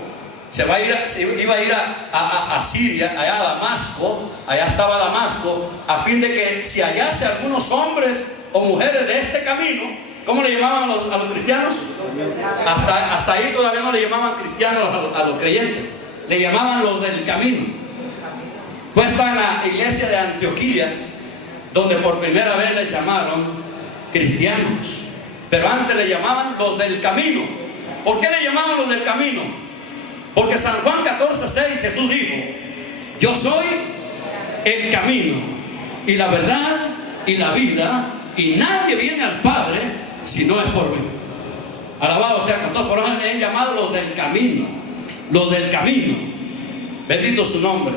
Iba a ir a Siria, allá a Damasco, allá estaba Damasco, a fin de que si hallase algunos hombres o mujeres de este camino. ¿Cómo le llamaban a los cristianos? Hasta ahí todavía no le llamaban cristianos a los creyentes, le llamaban los del camino. Fue hasta en la iglesia de Antioquía donde por primera vez les llamaron cristianos, pero antes le llamaban los del camino. ¿Por qué le llamaban los del camino? Porque San Juan 14:6 Jesús dijo: yo soy el camino y la verdad y la vida, y nadie viene al Padre si no es por mí. Alabado sea Cristo. Por eso le han llamado los del camino. Los del camino. Bendito su nombre.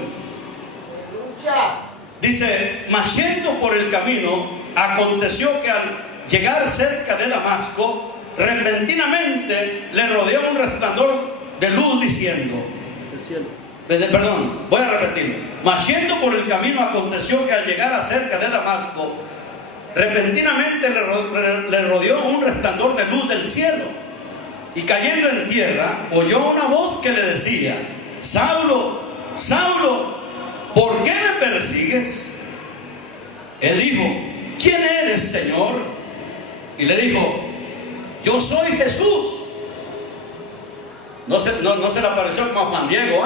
Dice: mas yendo por el camino, aconteció que al llegar cerca de Damasco, repentinamente le rodeó un resplandor de luz diciendo, perdón, voy a repetirlo. Mas yendo por el camino, aconteció que al llegar cerca de Damasco, repentinamente le rodeó un resplandor de luz del cielo, y cayendo en tierra oyó una voz que le decía: Saulo, Saulo, ¿por qué me persigues? Él dijo: ¿quién eres, Señor? Y le dijo: yo soy Jesús. No se le apareció como a Juan Diego,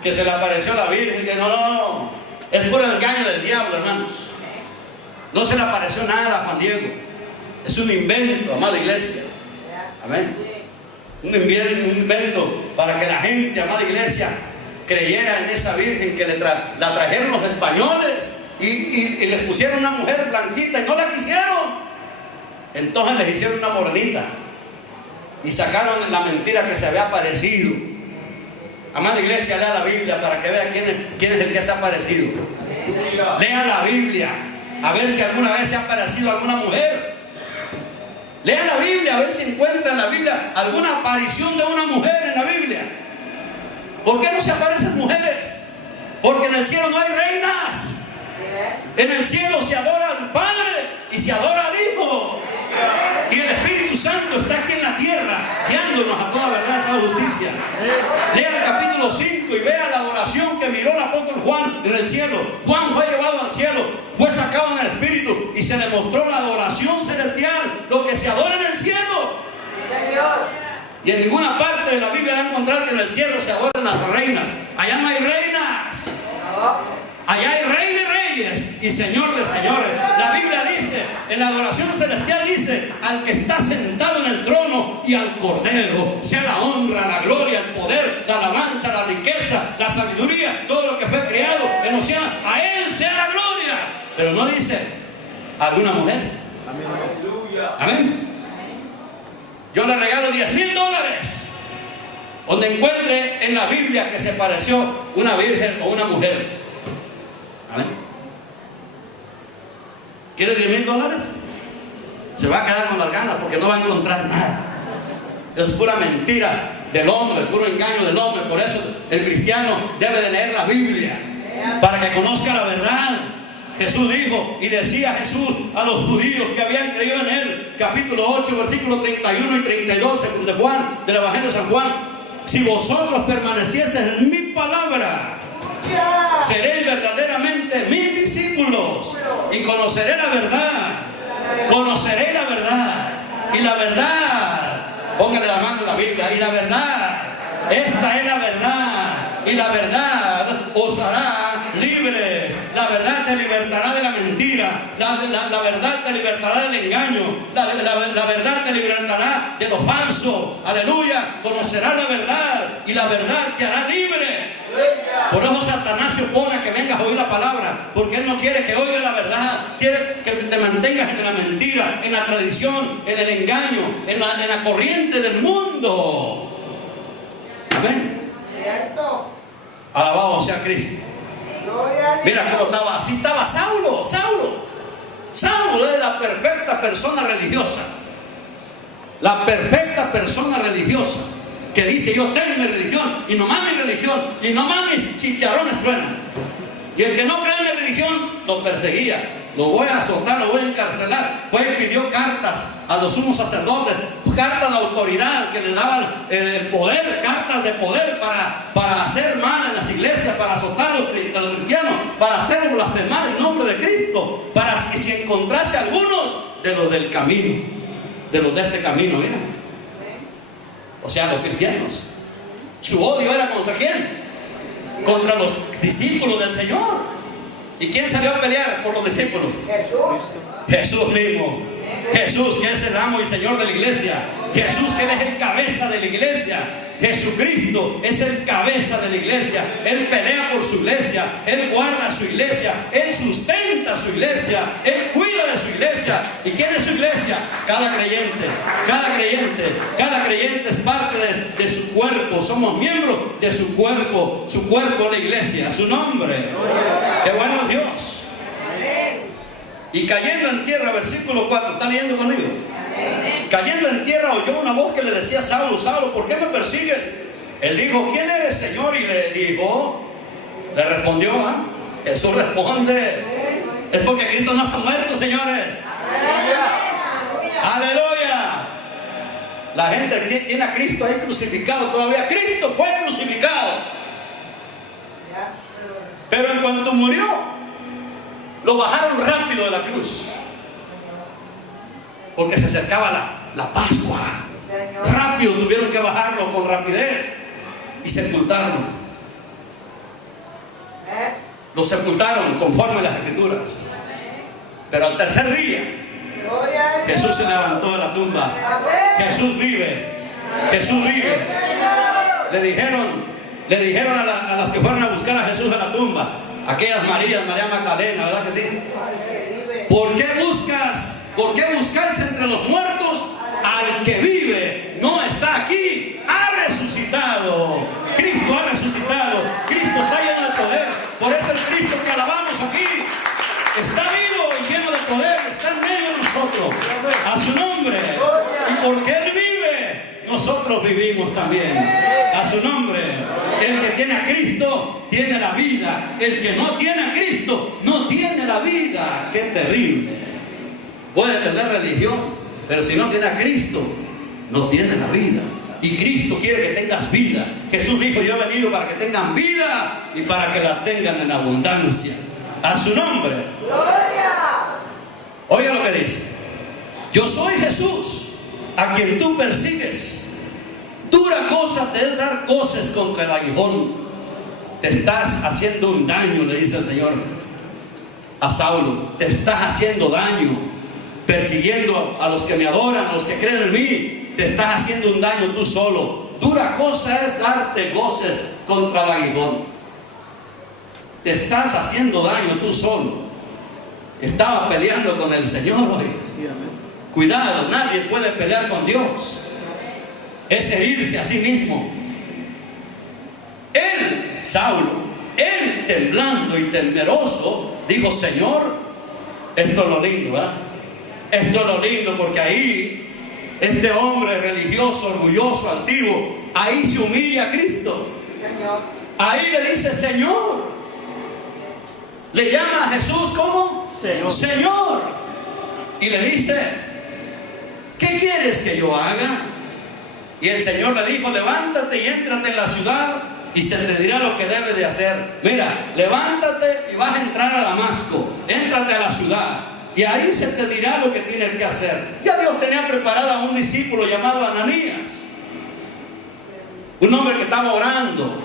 que se le apareció la Virgen, que no, es puro engaño del diablo, hermanos. No se le apareció nada a Juan Diego. Es un invento, amada iglesia. Amén. Un invento para que la gente, amada iglesia, creyera en esa Virgen que la trajeron los españoles y les pusieron una mujer blanquita y no la quisieron. Entonces les hicieron una morenita y sacaron la mentira que se había aparecido. Amada iglesia, lea la Biblia para que vea quién es el que se ha aparecido. Lea la Biblia a ver si alguna vez se ha aparecido alguna mujer. Lea la Biblia a ver si encuentra en la Biblia alguna aparición de una mujer en la Biblia. ¿Por qué no se aparecen mujeres? Porque en el cielo no hay reinas. En el cielo se adora al Padre y se adora al Hijo, y el Espíritu Santo está aquí en la tierra. Lea el capítulo 5 y vea la adoración que miró el apóstol Juan en el cielo. Juan fue llevado al cielo, fue sacado en el espíritu y se le mostró la adoración celestial, lo que se adora en el cielo. Señor. Y en ninguna parte de la Biblia va a encontrar que en el cielo se adoran las reinas. Allá no hay reinas. Allá hay Rey de reyes y Señor de señores. La Biblia dice, en la adoración celestial dice, al que está sentado en el trono y al Cordero, sea la honra, la gloria, el poder, la alabanza, la riqueza, la sabiduría, todo lo que fue creado en los cielos, a Él sea la gloria. Pero no dice alguna mujer. Amén. Yo le regalo $10,000 donde encuentre en la Biblia que se pareció una virgen o una mujer. ¿Amén? ¿Quiere $10,000? Se va a quedar con las ganas porque no va a encontrar nada. Es pura mentira del hombre, puro engaño del hombre. Por eso el cristiano debe de leer la Biblia para que conozca la verdad. Jesús dijo y decía Jesús a los judíos que habían creído en Él, capítulo 8, versículos 31 y 32 de Juan, del Evangelio de San Juan: si vosotros permanecieseis en mi palabra, seréis verdaderamente mis discípulos y conoceré la verdad. Conoceré la verdad. Y la verdad, póngale la mano en la Biblia, y la verdad, esta es la verdad. Y la verdad os hará libres. La verdad te libertará de la mentira. La verdad te libertará del engaño. La verdad te libertará de lo falso. Aleluya. Conocerás la verdad y la verdad te hará libre. Por eso Satanás se opone a que vengas a oír la palabra, porque él no quiere que oigas la verdad. Quiere que te mantengas en la mentira, en la tradición, en el engaño, en la corriente del mundo. Amén. Alabado sea Cristo. Mira cómo estaba. Así estaba Saulo. Saulo es la perfecta persona religiosa. La perfecta persona religiosa que dice: yo tengo mi religión, y nomás mi religión, y nomás mis chicharrones truenan. Y el que no cree en la religión lo perseguía. Lo voy a azotar, lo voy a encarcelar. Fue y pidió cartas a los sumos sacerdotes, cartas de autoridad que le daban el poder, cartas de poder para hacer mal en las iglesias, para azotar a los cristianos, para hacer blasfemar el nombre de Cristo, para que si encontrase algunos de los del camino, de los de este camino, mira. O sea, los cristianos. Su odio era ¿contra quién? Contra los discípulos del Señor. ¿Y quién salió a pelear por los discípulos? Jesús mismo. Jesús, que es el amo y Señor de la iglesia. Jesús, que es el cabeza de la iglesia. Jesucristo es el cabeza de la iglesia. Él pelea por su iglesia. Él guarda su iglesia. Él sustenta su iglesia. Él cuida de su iglesia. ¿Y quién es su iglesia? Cada creyente. Cada creyente. Cada creyente es parte de su cuerpo. Somos miembros de su cuerpo. Su cuerpo es la iglesia. Su nombre. ¡Qué bueno es Dios! Y cayendo en tierra, versículo 4. ¿Está leyendo conmigo? Cayendo en tierra oyó una voz que le decía: Saulo, Saulo, ¿por qué me persigues? Él dijo: ¿quién eres, Señor? Y le dijo, le respondió, Jesús responde: es porque Cristo no está muerto, señores. ¡Aleluya! La gente tiene a Cristo ahí crucificado todavía. Cristo fue crucificado. Pero en cuanto murió, lo bajaron rápido de la cruz, porque se acercaba la Pascua. Rápido tuvieron que bajarlo con rapidez y sepultarlo. Lo sepultaron conforme a las Escrituras. Pero al tercer día Jesús se levantó de la tumba. Jesús vive. Jesús vive. Le dijeron a las que fueron a buscar a Jesús a la tumba, aquellas María Magdalena, ¿verdad que sí? ¿Por qué buscáis entre los muertos al que vive? No está aquí, ha resucitado. Cristo ha resucitado. Cristo está lleno de poder. Por eso el Cristo que alabamos aquí está vivo y lleno de poder. Está en medio de nosotros. A su nombre. Y porque Él vive, nosotros vivimos también. A su nombre. El que tiene a Cristo tiene la vida. El que no tiene a Cristo no tiene la vida. ¡Qué terrible! Puede tener religión, pero si no tiene a Cristo, no tiene la vida. Y Cristo quiere que tengas vida. Jesús dijo: yo he venido para que tengan vida y para que la tengan en abundancia. A su nombre. ¡Gloria! Oiga lo que dice: yo soy Jesús, a quien tú persigues. Dura cosa te es dar coces contra el aguijón. Te estás haciendo un daño, le dice el Señor a Saulo. Te estás haciendo daño, persiguiendo a los que me adoran, a los que creen en mí. Te estás haciendo un daño tú solo. Dura cosa es darte goces contra el aguijón. Te estás haciendo daño tú solo. Estaba peleando con el Señor hoy. Cuidado, nadie puede pelear con Dios. Es herirse a sí mismo. Él, Saulo, él temblando y temeroso, dijo: Señor, esto es lo lindo, ¿verdad? Esto es lo lindo, porque ahí este hombre religioso, orgulloso, altivo, ahí se humilla a Cristo. Ahí le dice Señor. Le llama a Jesús como Señor. Señor. Y le dice: ¿qué quieres que yo haga? Y el Señor le dijo: levántate y éntrate en la ciudad y se te dirá lo que debes de hacer. Mira, levántate y vas a entrar a Damasco. Éntrate a la ciudad y ahí se te dirá lo que tienes que hacer. Ya Dios tenía preparado a un discípulo llamado Ananías, un hombre que estaba orando,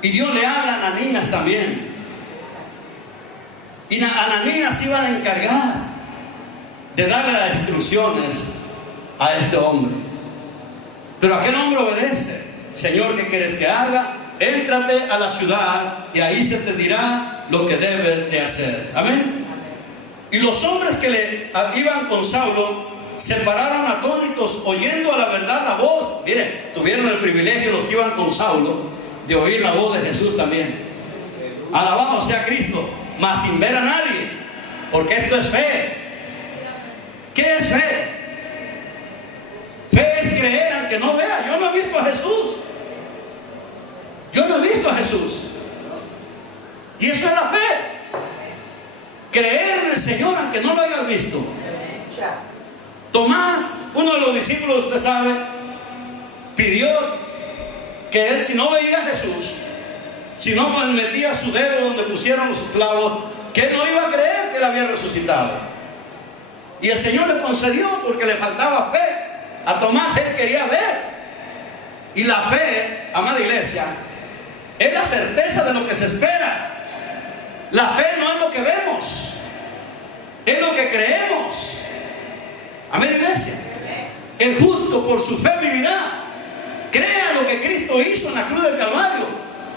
y Dios le habla a Ananías también. Y Ananías iba a encargar de darle las instrucciones a este hombre. Pero aquel hombre obedece. Señor, ¿qué quieres que haga? Éntrate a la ciudad y ahí se te dirá lo que debes de hacer. Amén. Y los hombres que le iban con Saulo se pararon atónitos, oyendo a la verdad la voz. Miren, tuvieron el privilegio los que iban con Saulo de oír la voz de Jesús también. Alabado sea Cristo, mas sin ver a nadie, porque esto es fe. ¿Qué es fe? Fe es creer aunque no vea. Yo no he visto a Jesús. Yo no he visto a Jesús. Y eso es la fe. Creer en el Señor aunque no lo hayas visto. Tomás, uno de los discípulos, usted sabe, pidió que él, si no veía a Jesús, si no metía su dedo donde pusieron los clavos, que él no iba a creer que él había resucitado. Y el Señor le concedió, porque le faltaba fe. A Tomás él quería ver. Y la fe, amada iglesia, es la certeza de lo que se espera. La fe no es lo que vemos, es lo que creemos. Amén, iglesia. El justo por su fe vivirá. Crea lo que Cristo hizo en la cruz del Calvario,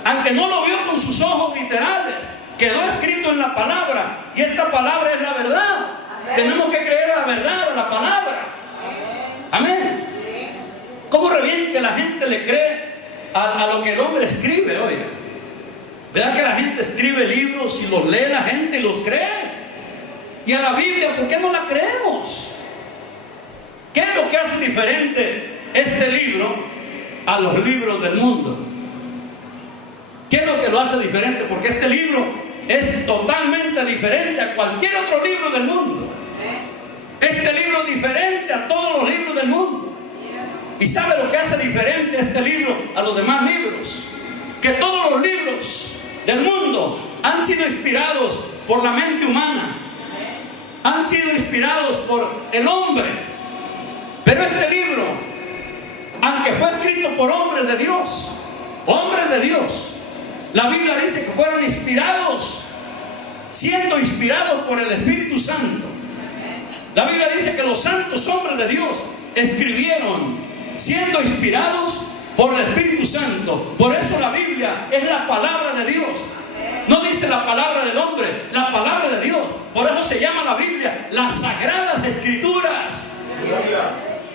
aunque no lo vio con sus ojos literales. Quedó escrito en la palabra, y esta palabra es la verdad. Amén. Tenemos que creer a la verdad, a la palabra. Amén. ¿Cómo reviene que la gente le cree a lo que el hombre escribe hoy? ¿Verdad que la gente escribe libros y los lee la gente y los cree? Y a la Biblia, ¿por qué no la creemos? ¿Qué es lo que hace diferente este libro a los libros del mundo? ¿Qué es lo que lo hace diferente? Porque este libro es totalmente diferente a cualquier otro libro del mundo. Este libro es diferente a todos los libros del mundo. ¿Y sabe lo que hace diferente este libro a los demás libros? Que todos los libros del mundo han sido inspirados por la mente humana, han sido inspirados por el hombre. Pero este libro, aunque fue escrito por hombres de Dios, la Biblia dice que fueron inspirados, siendo inspirados por el Espíritu Santo. La Biblia dice que los santos hombres de Dios escribieron siendo inspirados por el Espíritu Santo. Por eso la Biblia es la palabra de Dios. No dice la palabra del hombre, la palabra de Dios. Por eso se llama la Biblia las Sagradas Escrituras.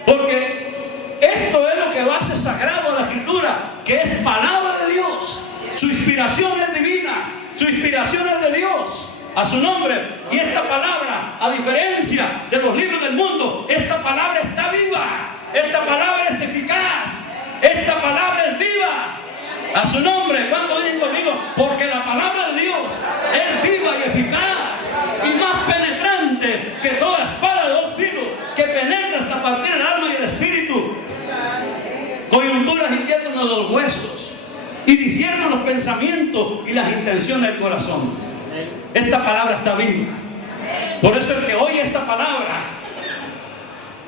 Porque esto es lo que va a ser sagrado a la Escritura, que es palabra de Dios. Su inspiración es divina, su inspiración es de Dios. A su nombre. Y esta palabra, a diferencia de los libros del mundo, esta palabra está viva. Esta palabra es eficaz. Esta palabra es viva. A su nombre. ¿Cuánto dicen conmigo? Porque la palabra de Dios es viva y eficaz, y más penetrante que toda espada de dos filos, que penetra hasta partir el alma y el espíritu, pensamientos y las intenciones del corazón. Esta palabra está viva. Por eso el que oye esta palabra,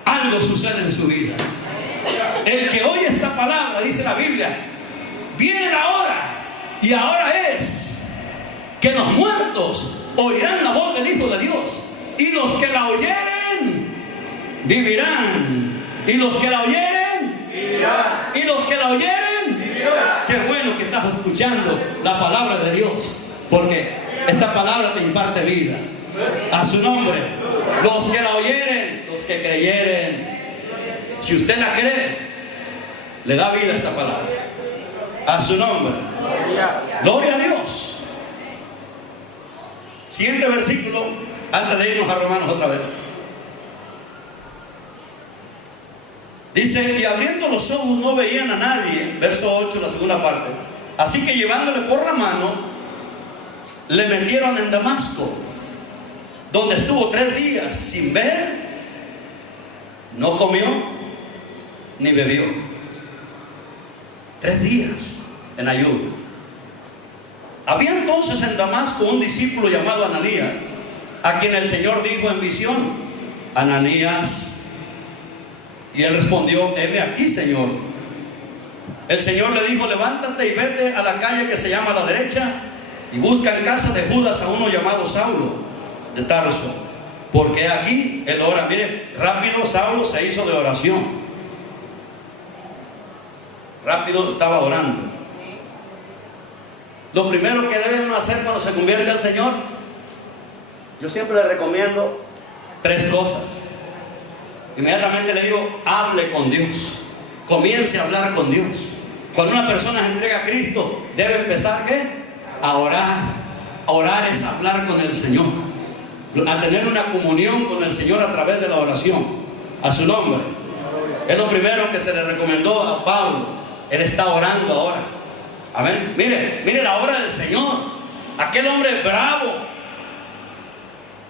algo sucede en su vida. El que oye esta palabra, dice la Biblia, viene la hora, y ahora es que los muertos oirán la voz del Hijo de Dios, y los que la oyeren vivirán, y los que la oyeren vivirán, y los que la oyeren vivirán. Qué bueno que estás escuchando la palabra de Dios, porque esta palabra te imparte vida. A su nombre. Los que la oyeren, los que creyeren. Si usted la cree, le da vida a esta palabra. A su nombre. Gloria a Dios. Siguiente versículo, antes de irnos a Romanos otra vez. Dice, y abriendo los ojos no veían a nadie. Verso 8, la segunda parte. Así que llevándole por la mano, le metieron en Damasco, donde estuvo 3 días sin ver, no comió ni bebió. 3 días en ayuno. Había entonces en Damasco un discípulo llamado Ananías, a quien el Señor dijo en visión: Ananías. Y él respondió: heme aquí, Señor. El Señor le dijo: levántate y vete a la calle que se llama a la derecha, y busca en casa de Judas a uno llamado Saulo de Tarso, porque aquí él ora. Mire, rápido Saulo se hizo de oración. Rápido estaba orando. Lo primero que debe uno hacer cuando se convierte al Señor, yo siempre le recomiendo 3 cosas. Inmediatamente le digo: hable con Dios. Comience a hablar con Dios. Cuando una persona se entrega a Cristo, debe empezar ¿qué? A orar. Orar es hablar con el Señor, a tener una comunión con el Señor a través de la oración. A su nombre. Es lo primero que se le recomendó a Pablo. Él está orando ahora. Amén. Mire la obra del Señor. Aquel hombre bravo,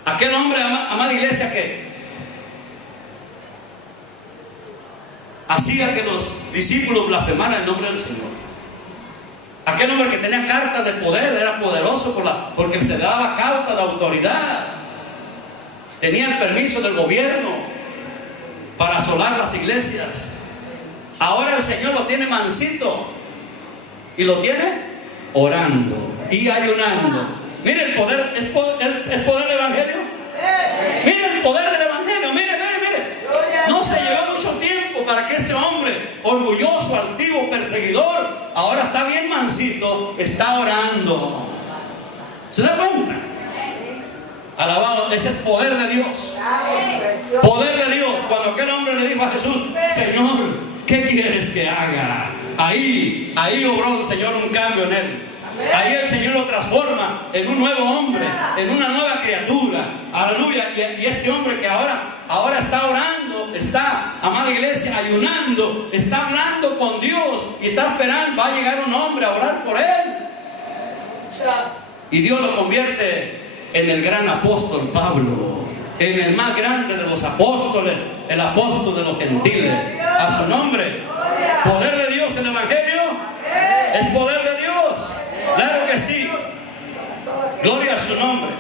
aquel hombre, amada iglesia, que hacía que los discípulos blasfemaran el nombre del Señor. Aquel hombre que tenía cartas de poder, era poderoso porque se le daba carta de autoridad. Tenía el permiso del gobierno para asolar las iglesias. Ahora el Señor lo tiene mansito, y lo tiene orando y ayunando. Mire el poder, es poder del Evangelio. Mire el poder del Evangelio. Mire. No se llevó mucho tiempo para que ese hombre orgulloso, altivo, perseguidor, ahora está bien mansito, está orando. ¿Se da cuenta? Alabado, ese es poder de Dios. Poder de Dios. Cuando aquel hombre le dijo a Jesús: Señor, ¿qué quieres que haga? Ahí obró el Señor un cambio en él. Ahí el Señor lo transforma en un nuevo hombre, en una nueva criatura. Aleluya. Y este hombre que ahora está orando, está, amada iglesia, ayunando, está hablando con Dios y está esperando, va a llegar un hombre a orar por él. Y Dios lo convierte en el gran apóstol Pablo, en el más grande de los apóstoles, el apóstol de los gentiles. A su nombre. Poder de Dios, el Evangelio es poder de Dios. Claro que sí. Gloria a su nombre.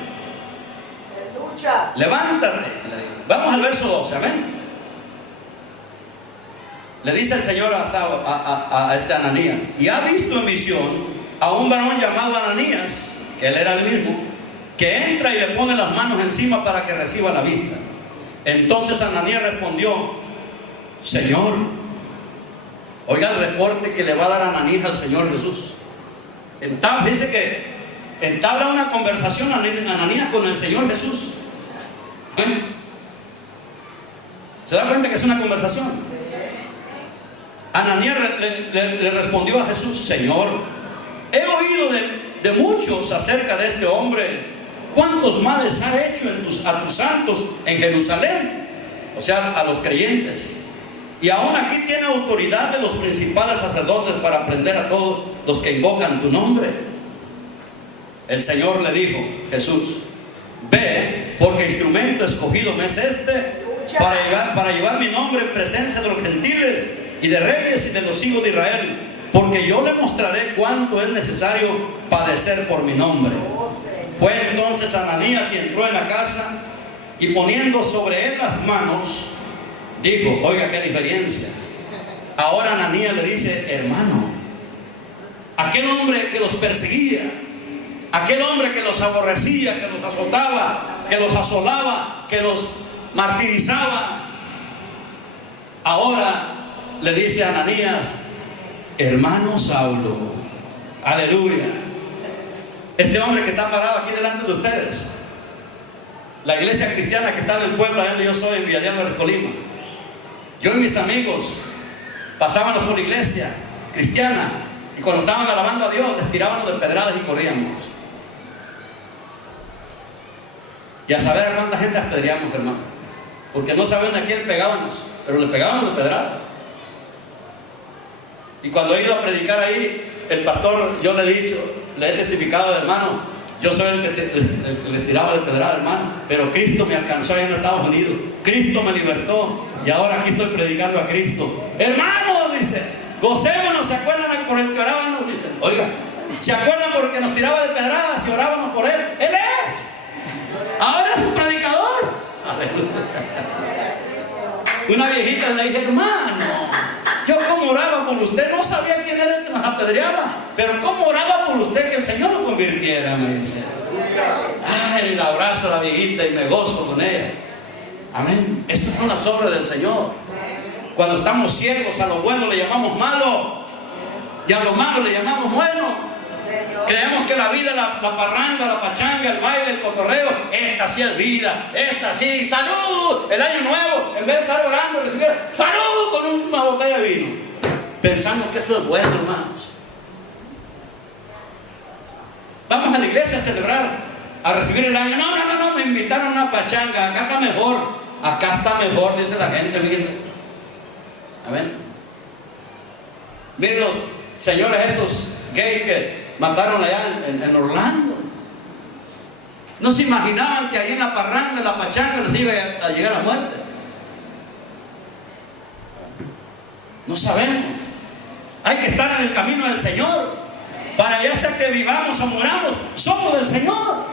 Levántate. Vamos al verso 12, amén. Le dice el Señor a este Ananías: y ha visto en visión a un varón llamado Ananías, que él era el mismo, que entra y le pone las manos encima para que reciba la vista. Entonces Ananías respondió: Señor, oiga el reporte que le va a dar Ananías al Señor Jesús. Dice que entabla una conversación Ananías con el Señor Jesús. ¿Se da cuenta que es una conversación? Ananías le respondió a Jesús: Señor, he oído de muchos acerca de este hombre, cuántos males ha hecho a tus santos en Jerusalén, o sea, a los creyentes, y aún aquí tiene autoridad de los principales sacerdotes para prender a todos los que invocan tu nombre. El Señor le dijo, Jesús: ve, porque instrumento escogido me es este para llevar mi nombre en presencia de los gentiles y de reyes y de los hijos de Israel, porque yo le mostraré cuánto es necesario padecer por mi nombre. Fue entonces Ananías y entró en la casa, y poniendo sobre él las manos, dijo, oiga qué diferencia. Ahora Ananías le dice, hermano, aquel hombre que los perseguía, aquel hombre que los aborrecía, que los azotaba, que los asolaba, que los martirizaba, ahora le dice a Ananías, hermano Saulo, aleluya. Este hombre que está parado aquí delante de ustedes, la iglesia cristiana que está en el pueblo allá donde yo soy, en Villarreal de Colima, yo y mis amigos pasábamos por la iglesia cristiana, y cuando estaban alabando a Dios les tirábamos de pedradas y corríamos. Y a saber a cuánta gente apedreamos, hermano, porque no saben a quién pegábamos, pero le pegábamos de pedradas. Y cuando he ido a predicar ahí, el pastor, yo le he dicho, le he testificado, hermano, yo soy el que les tiraba de pedrada, hermano, pero Cristo me alcanzó ahí en Estados Unidos, Cristo me libertó, y ahora aquí estoy predicando a Cristo. Hermano, dice, gocémonos. ¿Se acuerdan por el que orábamos? Dice, oiga, ¿se acuerdan porque nos tiraba de pedradas y orábamos por él? Él es, ahora es un predicador. Una viejita le dice, hermano, yo como oraba por usted, no sabía quién era el que nos apedreaba, pero como oraba por usted que el Señor lo convirtiera, me dice. Ay, le abrazo a la viejita y me gozo con ella. Amén. Esas son las obras del Señor. Cuando estamos ciegos, a lo bueno le llamamos malo, y a lo malo le llamamos bueno. Creemos que la vida, la parranda, la pachanga, el baile, el cotorreo, esta sí es vida, esta sí, salud, el año nuevo, en vez de estar orando, recibir salud con una botella de vino. Pensamos que eso es bueno, hermanos. Vamos a la iglesia a celebrar, a recibir el año. No, me invitaron a una pachanga, acá está mejor, dice la gente, fíjense. Amén. Miren los señores estos gays que mataron allá en Orlando. No se imaginaban que ahí en la parranda, en la pachanga, les iba a llegar la muerte. No sabemos. Hay que estar en el camino del Señor, para ya sea que vivamos o muramos, somos del Señor.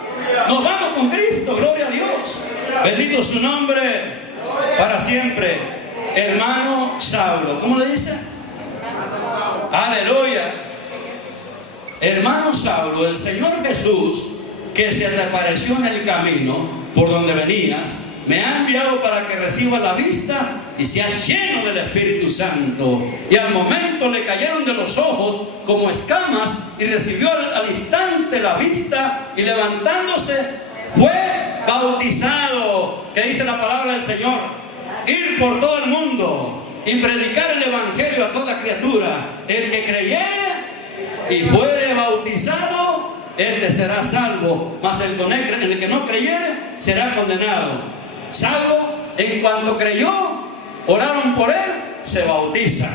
Nos vamos con Cristo, gloria a Dios. Bendito su nombre para siempre. Hermano Saulo, ¿cómo le dice? Aleluya. Hermano Saulo, el Señor Jesús, que se te apareció en el camino por donde venías, me ha enviado para que recibas la vista y seas lleno del Espíritu Santo. Y al momento le cayeron de los ojos como escamas, y recibió al instante la vista, y levantándose fue bautizado. ¿Qué dice la palabra del Señor? Ir por todo el mundo y predicar el Evangelio a toda criatura. El que creyere y fuere bautizado, este será salvo, mas el que no creyere será condenado. Salvo, en cuanto creyó, oraron por él, se bautiza,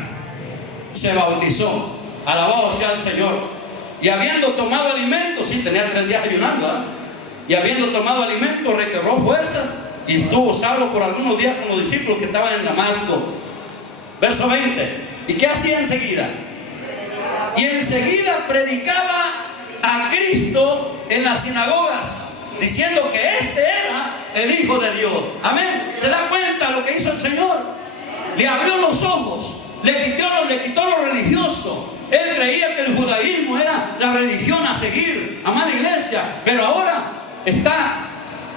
se bautizó. Alabado sea el Señor. Y habiendo tomado alimento, sí, tenía 3 días ayunando, ¿eh? Y habiendo tomado alimento, recobró fuerzas y estuvo salvo por algunos días con los discípulos que estaban en Damasco. Verso 20. ¿Y qué hacía enseguida? Y enseguida predicaba a Cristo en las sinagogas, diciendo que este era el Hijo de Dios. Amén. ¿Se da cuenta lo que hizo el Señor? Le abrió los ojos, le quitó lo religioso. Él creía que el judaísmo era la religión a seguir, amada iglesia, pero ahora está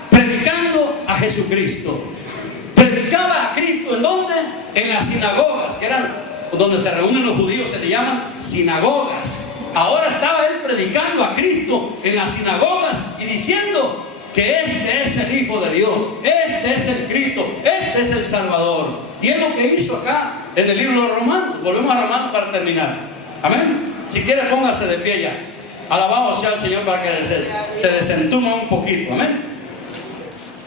predicando a Jesucristo. Predicaba a Cristo, ¿en dónde? En las sinagogas, que eran donde se reúnen los judíos, se le llaman sinagogas. Ahora estaba él predicando a Cristo en las sinagogas y diciendo que este es el Hijo de Dios, este es el Cristo, este es el Salvador. Y es lo que hizo acá en el libro de Romanos. Volvemos a Romanos para terminar. Amén. Si quiere, póngase de pie ya. Alabado sea el Señor para que se desentuma un poquito. Amén.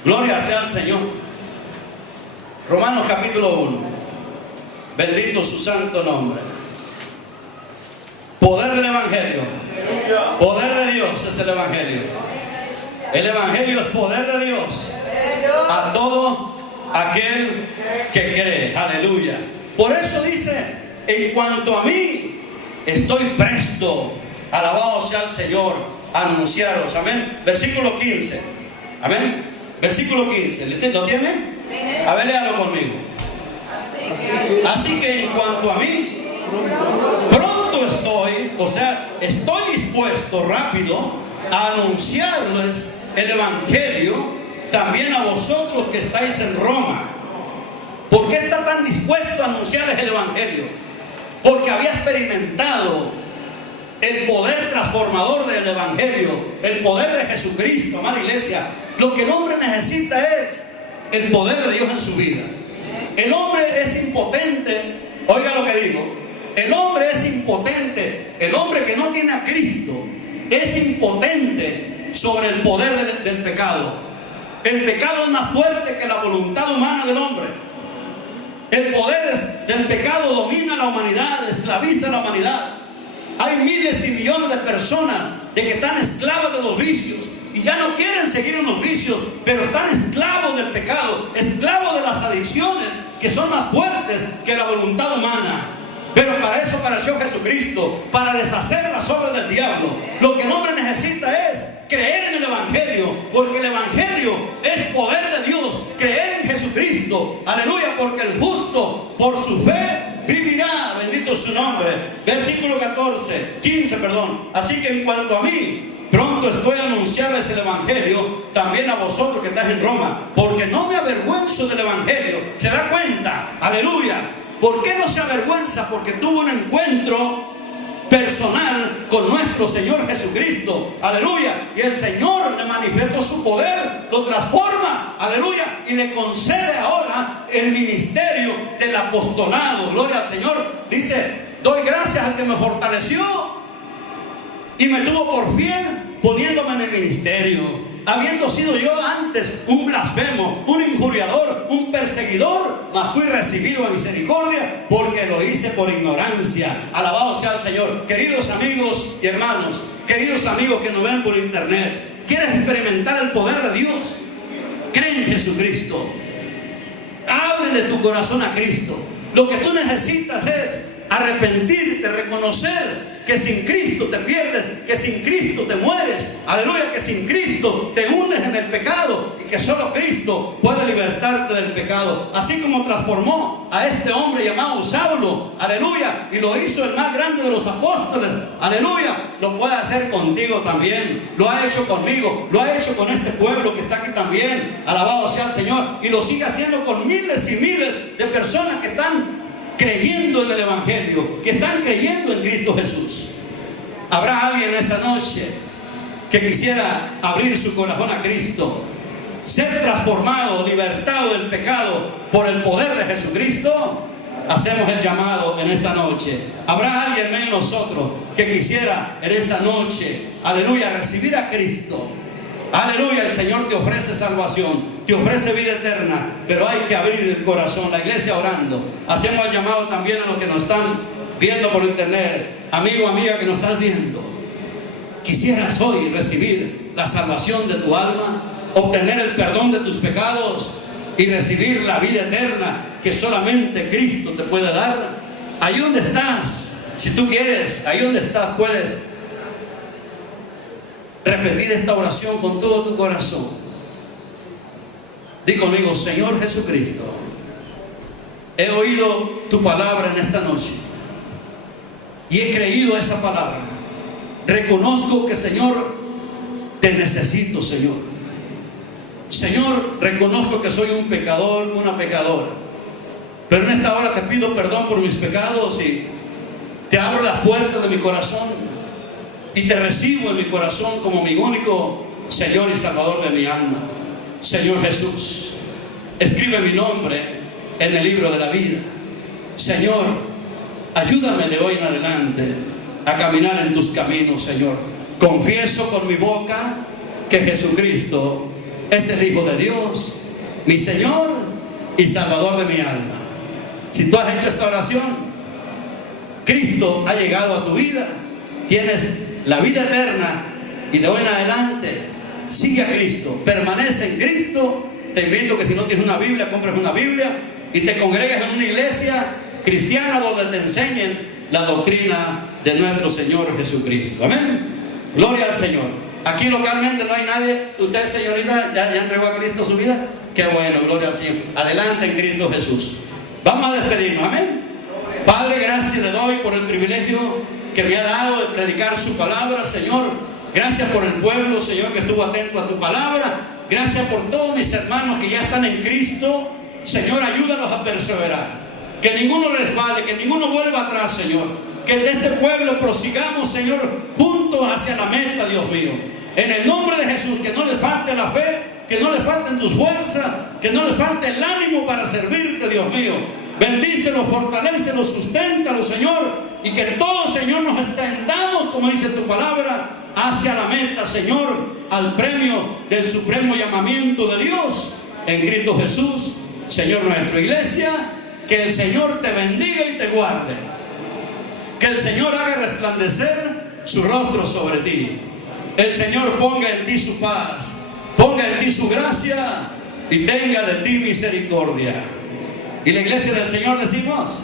Gloria sea al Señor. Romanos capítulo 1. Bendito su santo nombre. Poder del Evangelio. Poder de Dios es el Evangelio. El Evangelio es poder de Dios a todo aquel que cree. Aleluya. Por eso dice, en cuanto a mí, estoy presto, alabado sea el Señor, a anunciaros. Amén. Versículo 15. Amén. Versículo 15. ¿Lo tiene? A ver, léalo conmigo. Así que en cuanto a mí, pronto estoy, o sea, estoy dispuesto rápido a anunciarles el Evangelio también a vosotros que estáis en Roma. ¿Por qué está tan dispuesto a anunciarles el Evangelio? Porque había experimentado el poder transformador del Evangelio, el poder de Jesucristo. Amada iglesia, lo que el hombre necesita es el poder de Dios en su vida. El hombre es impotente, oiga lo que digo, el hombre es impotente, el hombre que no tiene a Cristo es impotente sobre el poder del pecado. El pecado es más fuerte que la voluntad humana del hombre. El poder del pecado domina la humanidad, esclaviza a la humanidad. Hay miles y millones de personas que están esclavas de los vicios y ya no quieren seguir en los vicios, pero están esclavos del pecado, esclavos de las adicciones que son más fuertes que la voluntad humana. Pero para eso apareció Jesucristo, para deshacer las obras del diablo. Lo que el hombre necesita es creer en el Evangelio, porque el Evangelio es poder de Dios. Creer en Jesucristo, aleluya, porque el justo por su fe vivirá, bendito su nombre. Versículo 15, perdón. Así que en cuanto a mí, pronto estoy a anunciarles el Evangelio también a vosotros que estáis en Roma, porque no me avergüenzo del Evangelio. ¿Se da cuenta? Aleluya. ¿Por qué no se avergüenza? Porque tuvo un encuentro personal con nuestro Señor Jesucristo, aleluya, y el Señor le manifestó su poder, lo transforma, aleluya, y le concede ahora el ministerio del apostolado. Gloria al Señor. Dice: doy gracias al que me fortaleció y me tuvo por fiel poniéndome en el ministerio, habiendo sido yo antes un blasfemo, un injuriador, un perseguidor, mas fui recibido a misericordia porque lo hice por ignorancia. Alabado sea el Señor. Queridos amigos y hermanos, queridos amigos que nos ven por internet, ¿quieres experimentar el poder de Dios? Cree en Jesucristo, ábrele tu corazón a Cristo. Lo que tú necesitas es arrepentirte, reconocer que sin Cristo te pierdes, que sin Cristo te mueres, aleluya, que sin Cristo te hundes en el pecado y que solo Cristo puede libertarte del pecado. Así como transformó a este hombre llamado Saulo, aleluya, y lo hizo el más grande de los apóstoles, aleluya, lo puede hacer contigo también. Lo ha hecho conmigo, lo ha hecho con este pueblo que está aquí también, alabado sea el Señor, y lo sigue haciendo con miles y miles de personas que están creyendo en el Evangelio, que están creyendo en Cristo Jesús. ¿Habrá alguien esta noche que quisiera abrir su corazón a Cristo, ser transformado, libertado del pecado por el poder de Jesucristo? Hacemos el llamado en esta noche. ¿Habrá alguien en nosotros que quisiera en esta noche, aleluya, recibir a Cristo? Aleluya, el Señor te ofrece salvación, te ofrece vida eterna, pero hay que abrir el corazón. La iglesia orando. Hacemos el llamado también a los que nos están viendo por internet. Amigo, amiga que nos estás viendo, quisieras hoy recibir la salvación de tu alma, obtener el perdón de tus pecados y recibir la vida eterna que solamente Cristo te puede dar. Ahí donde estás, si tú quieres, ahí donde estás puedes repetir esta oración con todo tu corazón. Di conmigo: Señor Jesucristo, he oído tu palabra en esta noche y he creído esa palabra. Reconozco que, Señor, te necesito, Señor. Señor, reconozco que soy un pecador, una pecadora, pero en esta hora te pido perdón por mis pecados y te abro las puertas de mi corazón y te recibo en mi corazón como mi único Señor y Salvador de mi alma. Señor Jesús, escribe mi nombre en el libro de la vida. Señor, ayúdame de hoy en adelante a caminar en tus caminos, Señor. Confieso con mi boca que Jesucristo es el Hijo de Dios, mi Señor y Salvador de mi alma. Si tú has hecho esta oración, Cristo ha llegado a tu vida, tienes la vida eterna y de hoy en adelante sigue a Cristo, permanece en Cristo. Te invito que si no tienes una Biblia, compres una Biblia y te congregues en una iglesia cristiana donde te enseñen la doctrina de nuestro Señor Jesucristo. Amén. Gloria al Señor. Aquí localmente no hay nadie. Usted, señorita, ya entregó a Cristo su vida. Qué bueno, gloria al Señor. Adelante en Cristo Jesús. Vamos a despedirnos. Amén. Padre, gracias le doy por el privilegio que me ha dado de predicar su palabra, Señor. Gracias por el pueblo, Señor, que estuvo atento a tu palabra. Gracias por todos mis hermanos que ya están en Cristo. Señor, ayúdalos a perseverar. Que ninguno resbale, que ninguno vuelva atrás, Señor. Que de este pueblo prosigamos, Señor, juntos hacia la meta, Dios mío. En el nombre de Jesús, que no les falte la fe, que no les falten tus fuerzas, que no les falte el ánimo para servirte, Dios mío. Bendícelos, fortalécelos, susténtalos, Señor. Y que todos, Señor, nos extendamos, como dice tu palabra, hacia la meta, Señor, al premio del supremo llamamiento de Dios en Cristo Jesús, Señor, nuestra iglesia. Que el Señor te bendiga y te guarde. Que el Señor haga resplandecer su rostro sobre ti. El Señor ponga en ti su paz, ponga en ti su gracia y tenga de ti misericordia. Y la iglesia del Señor decimos: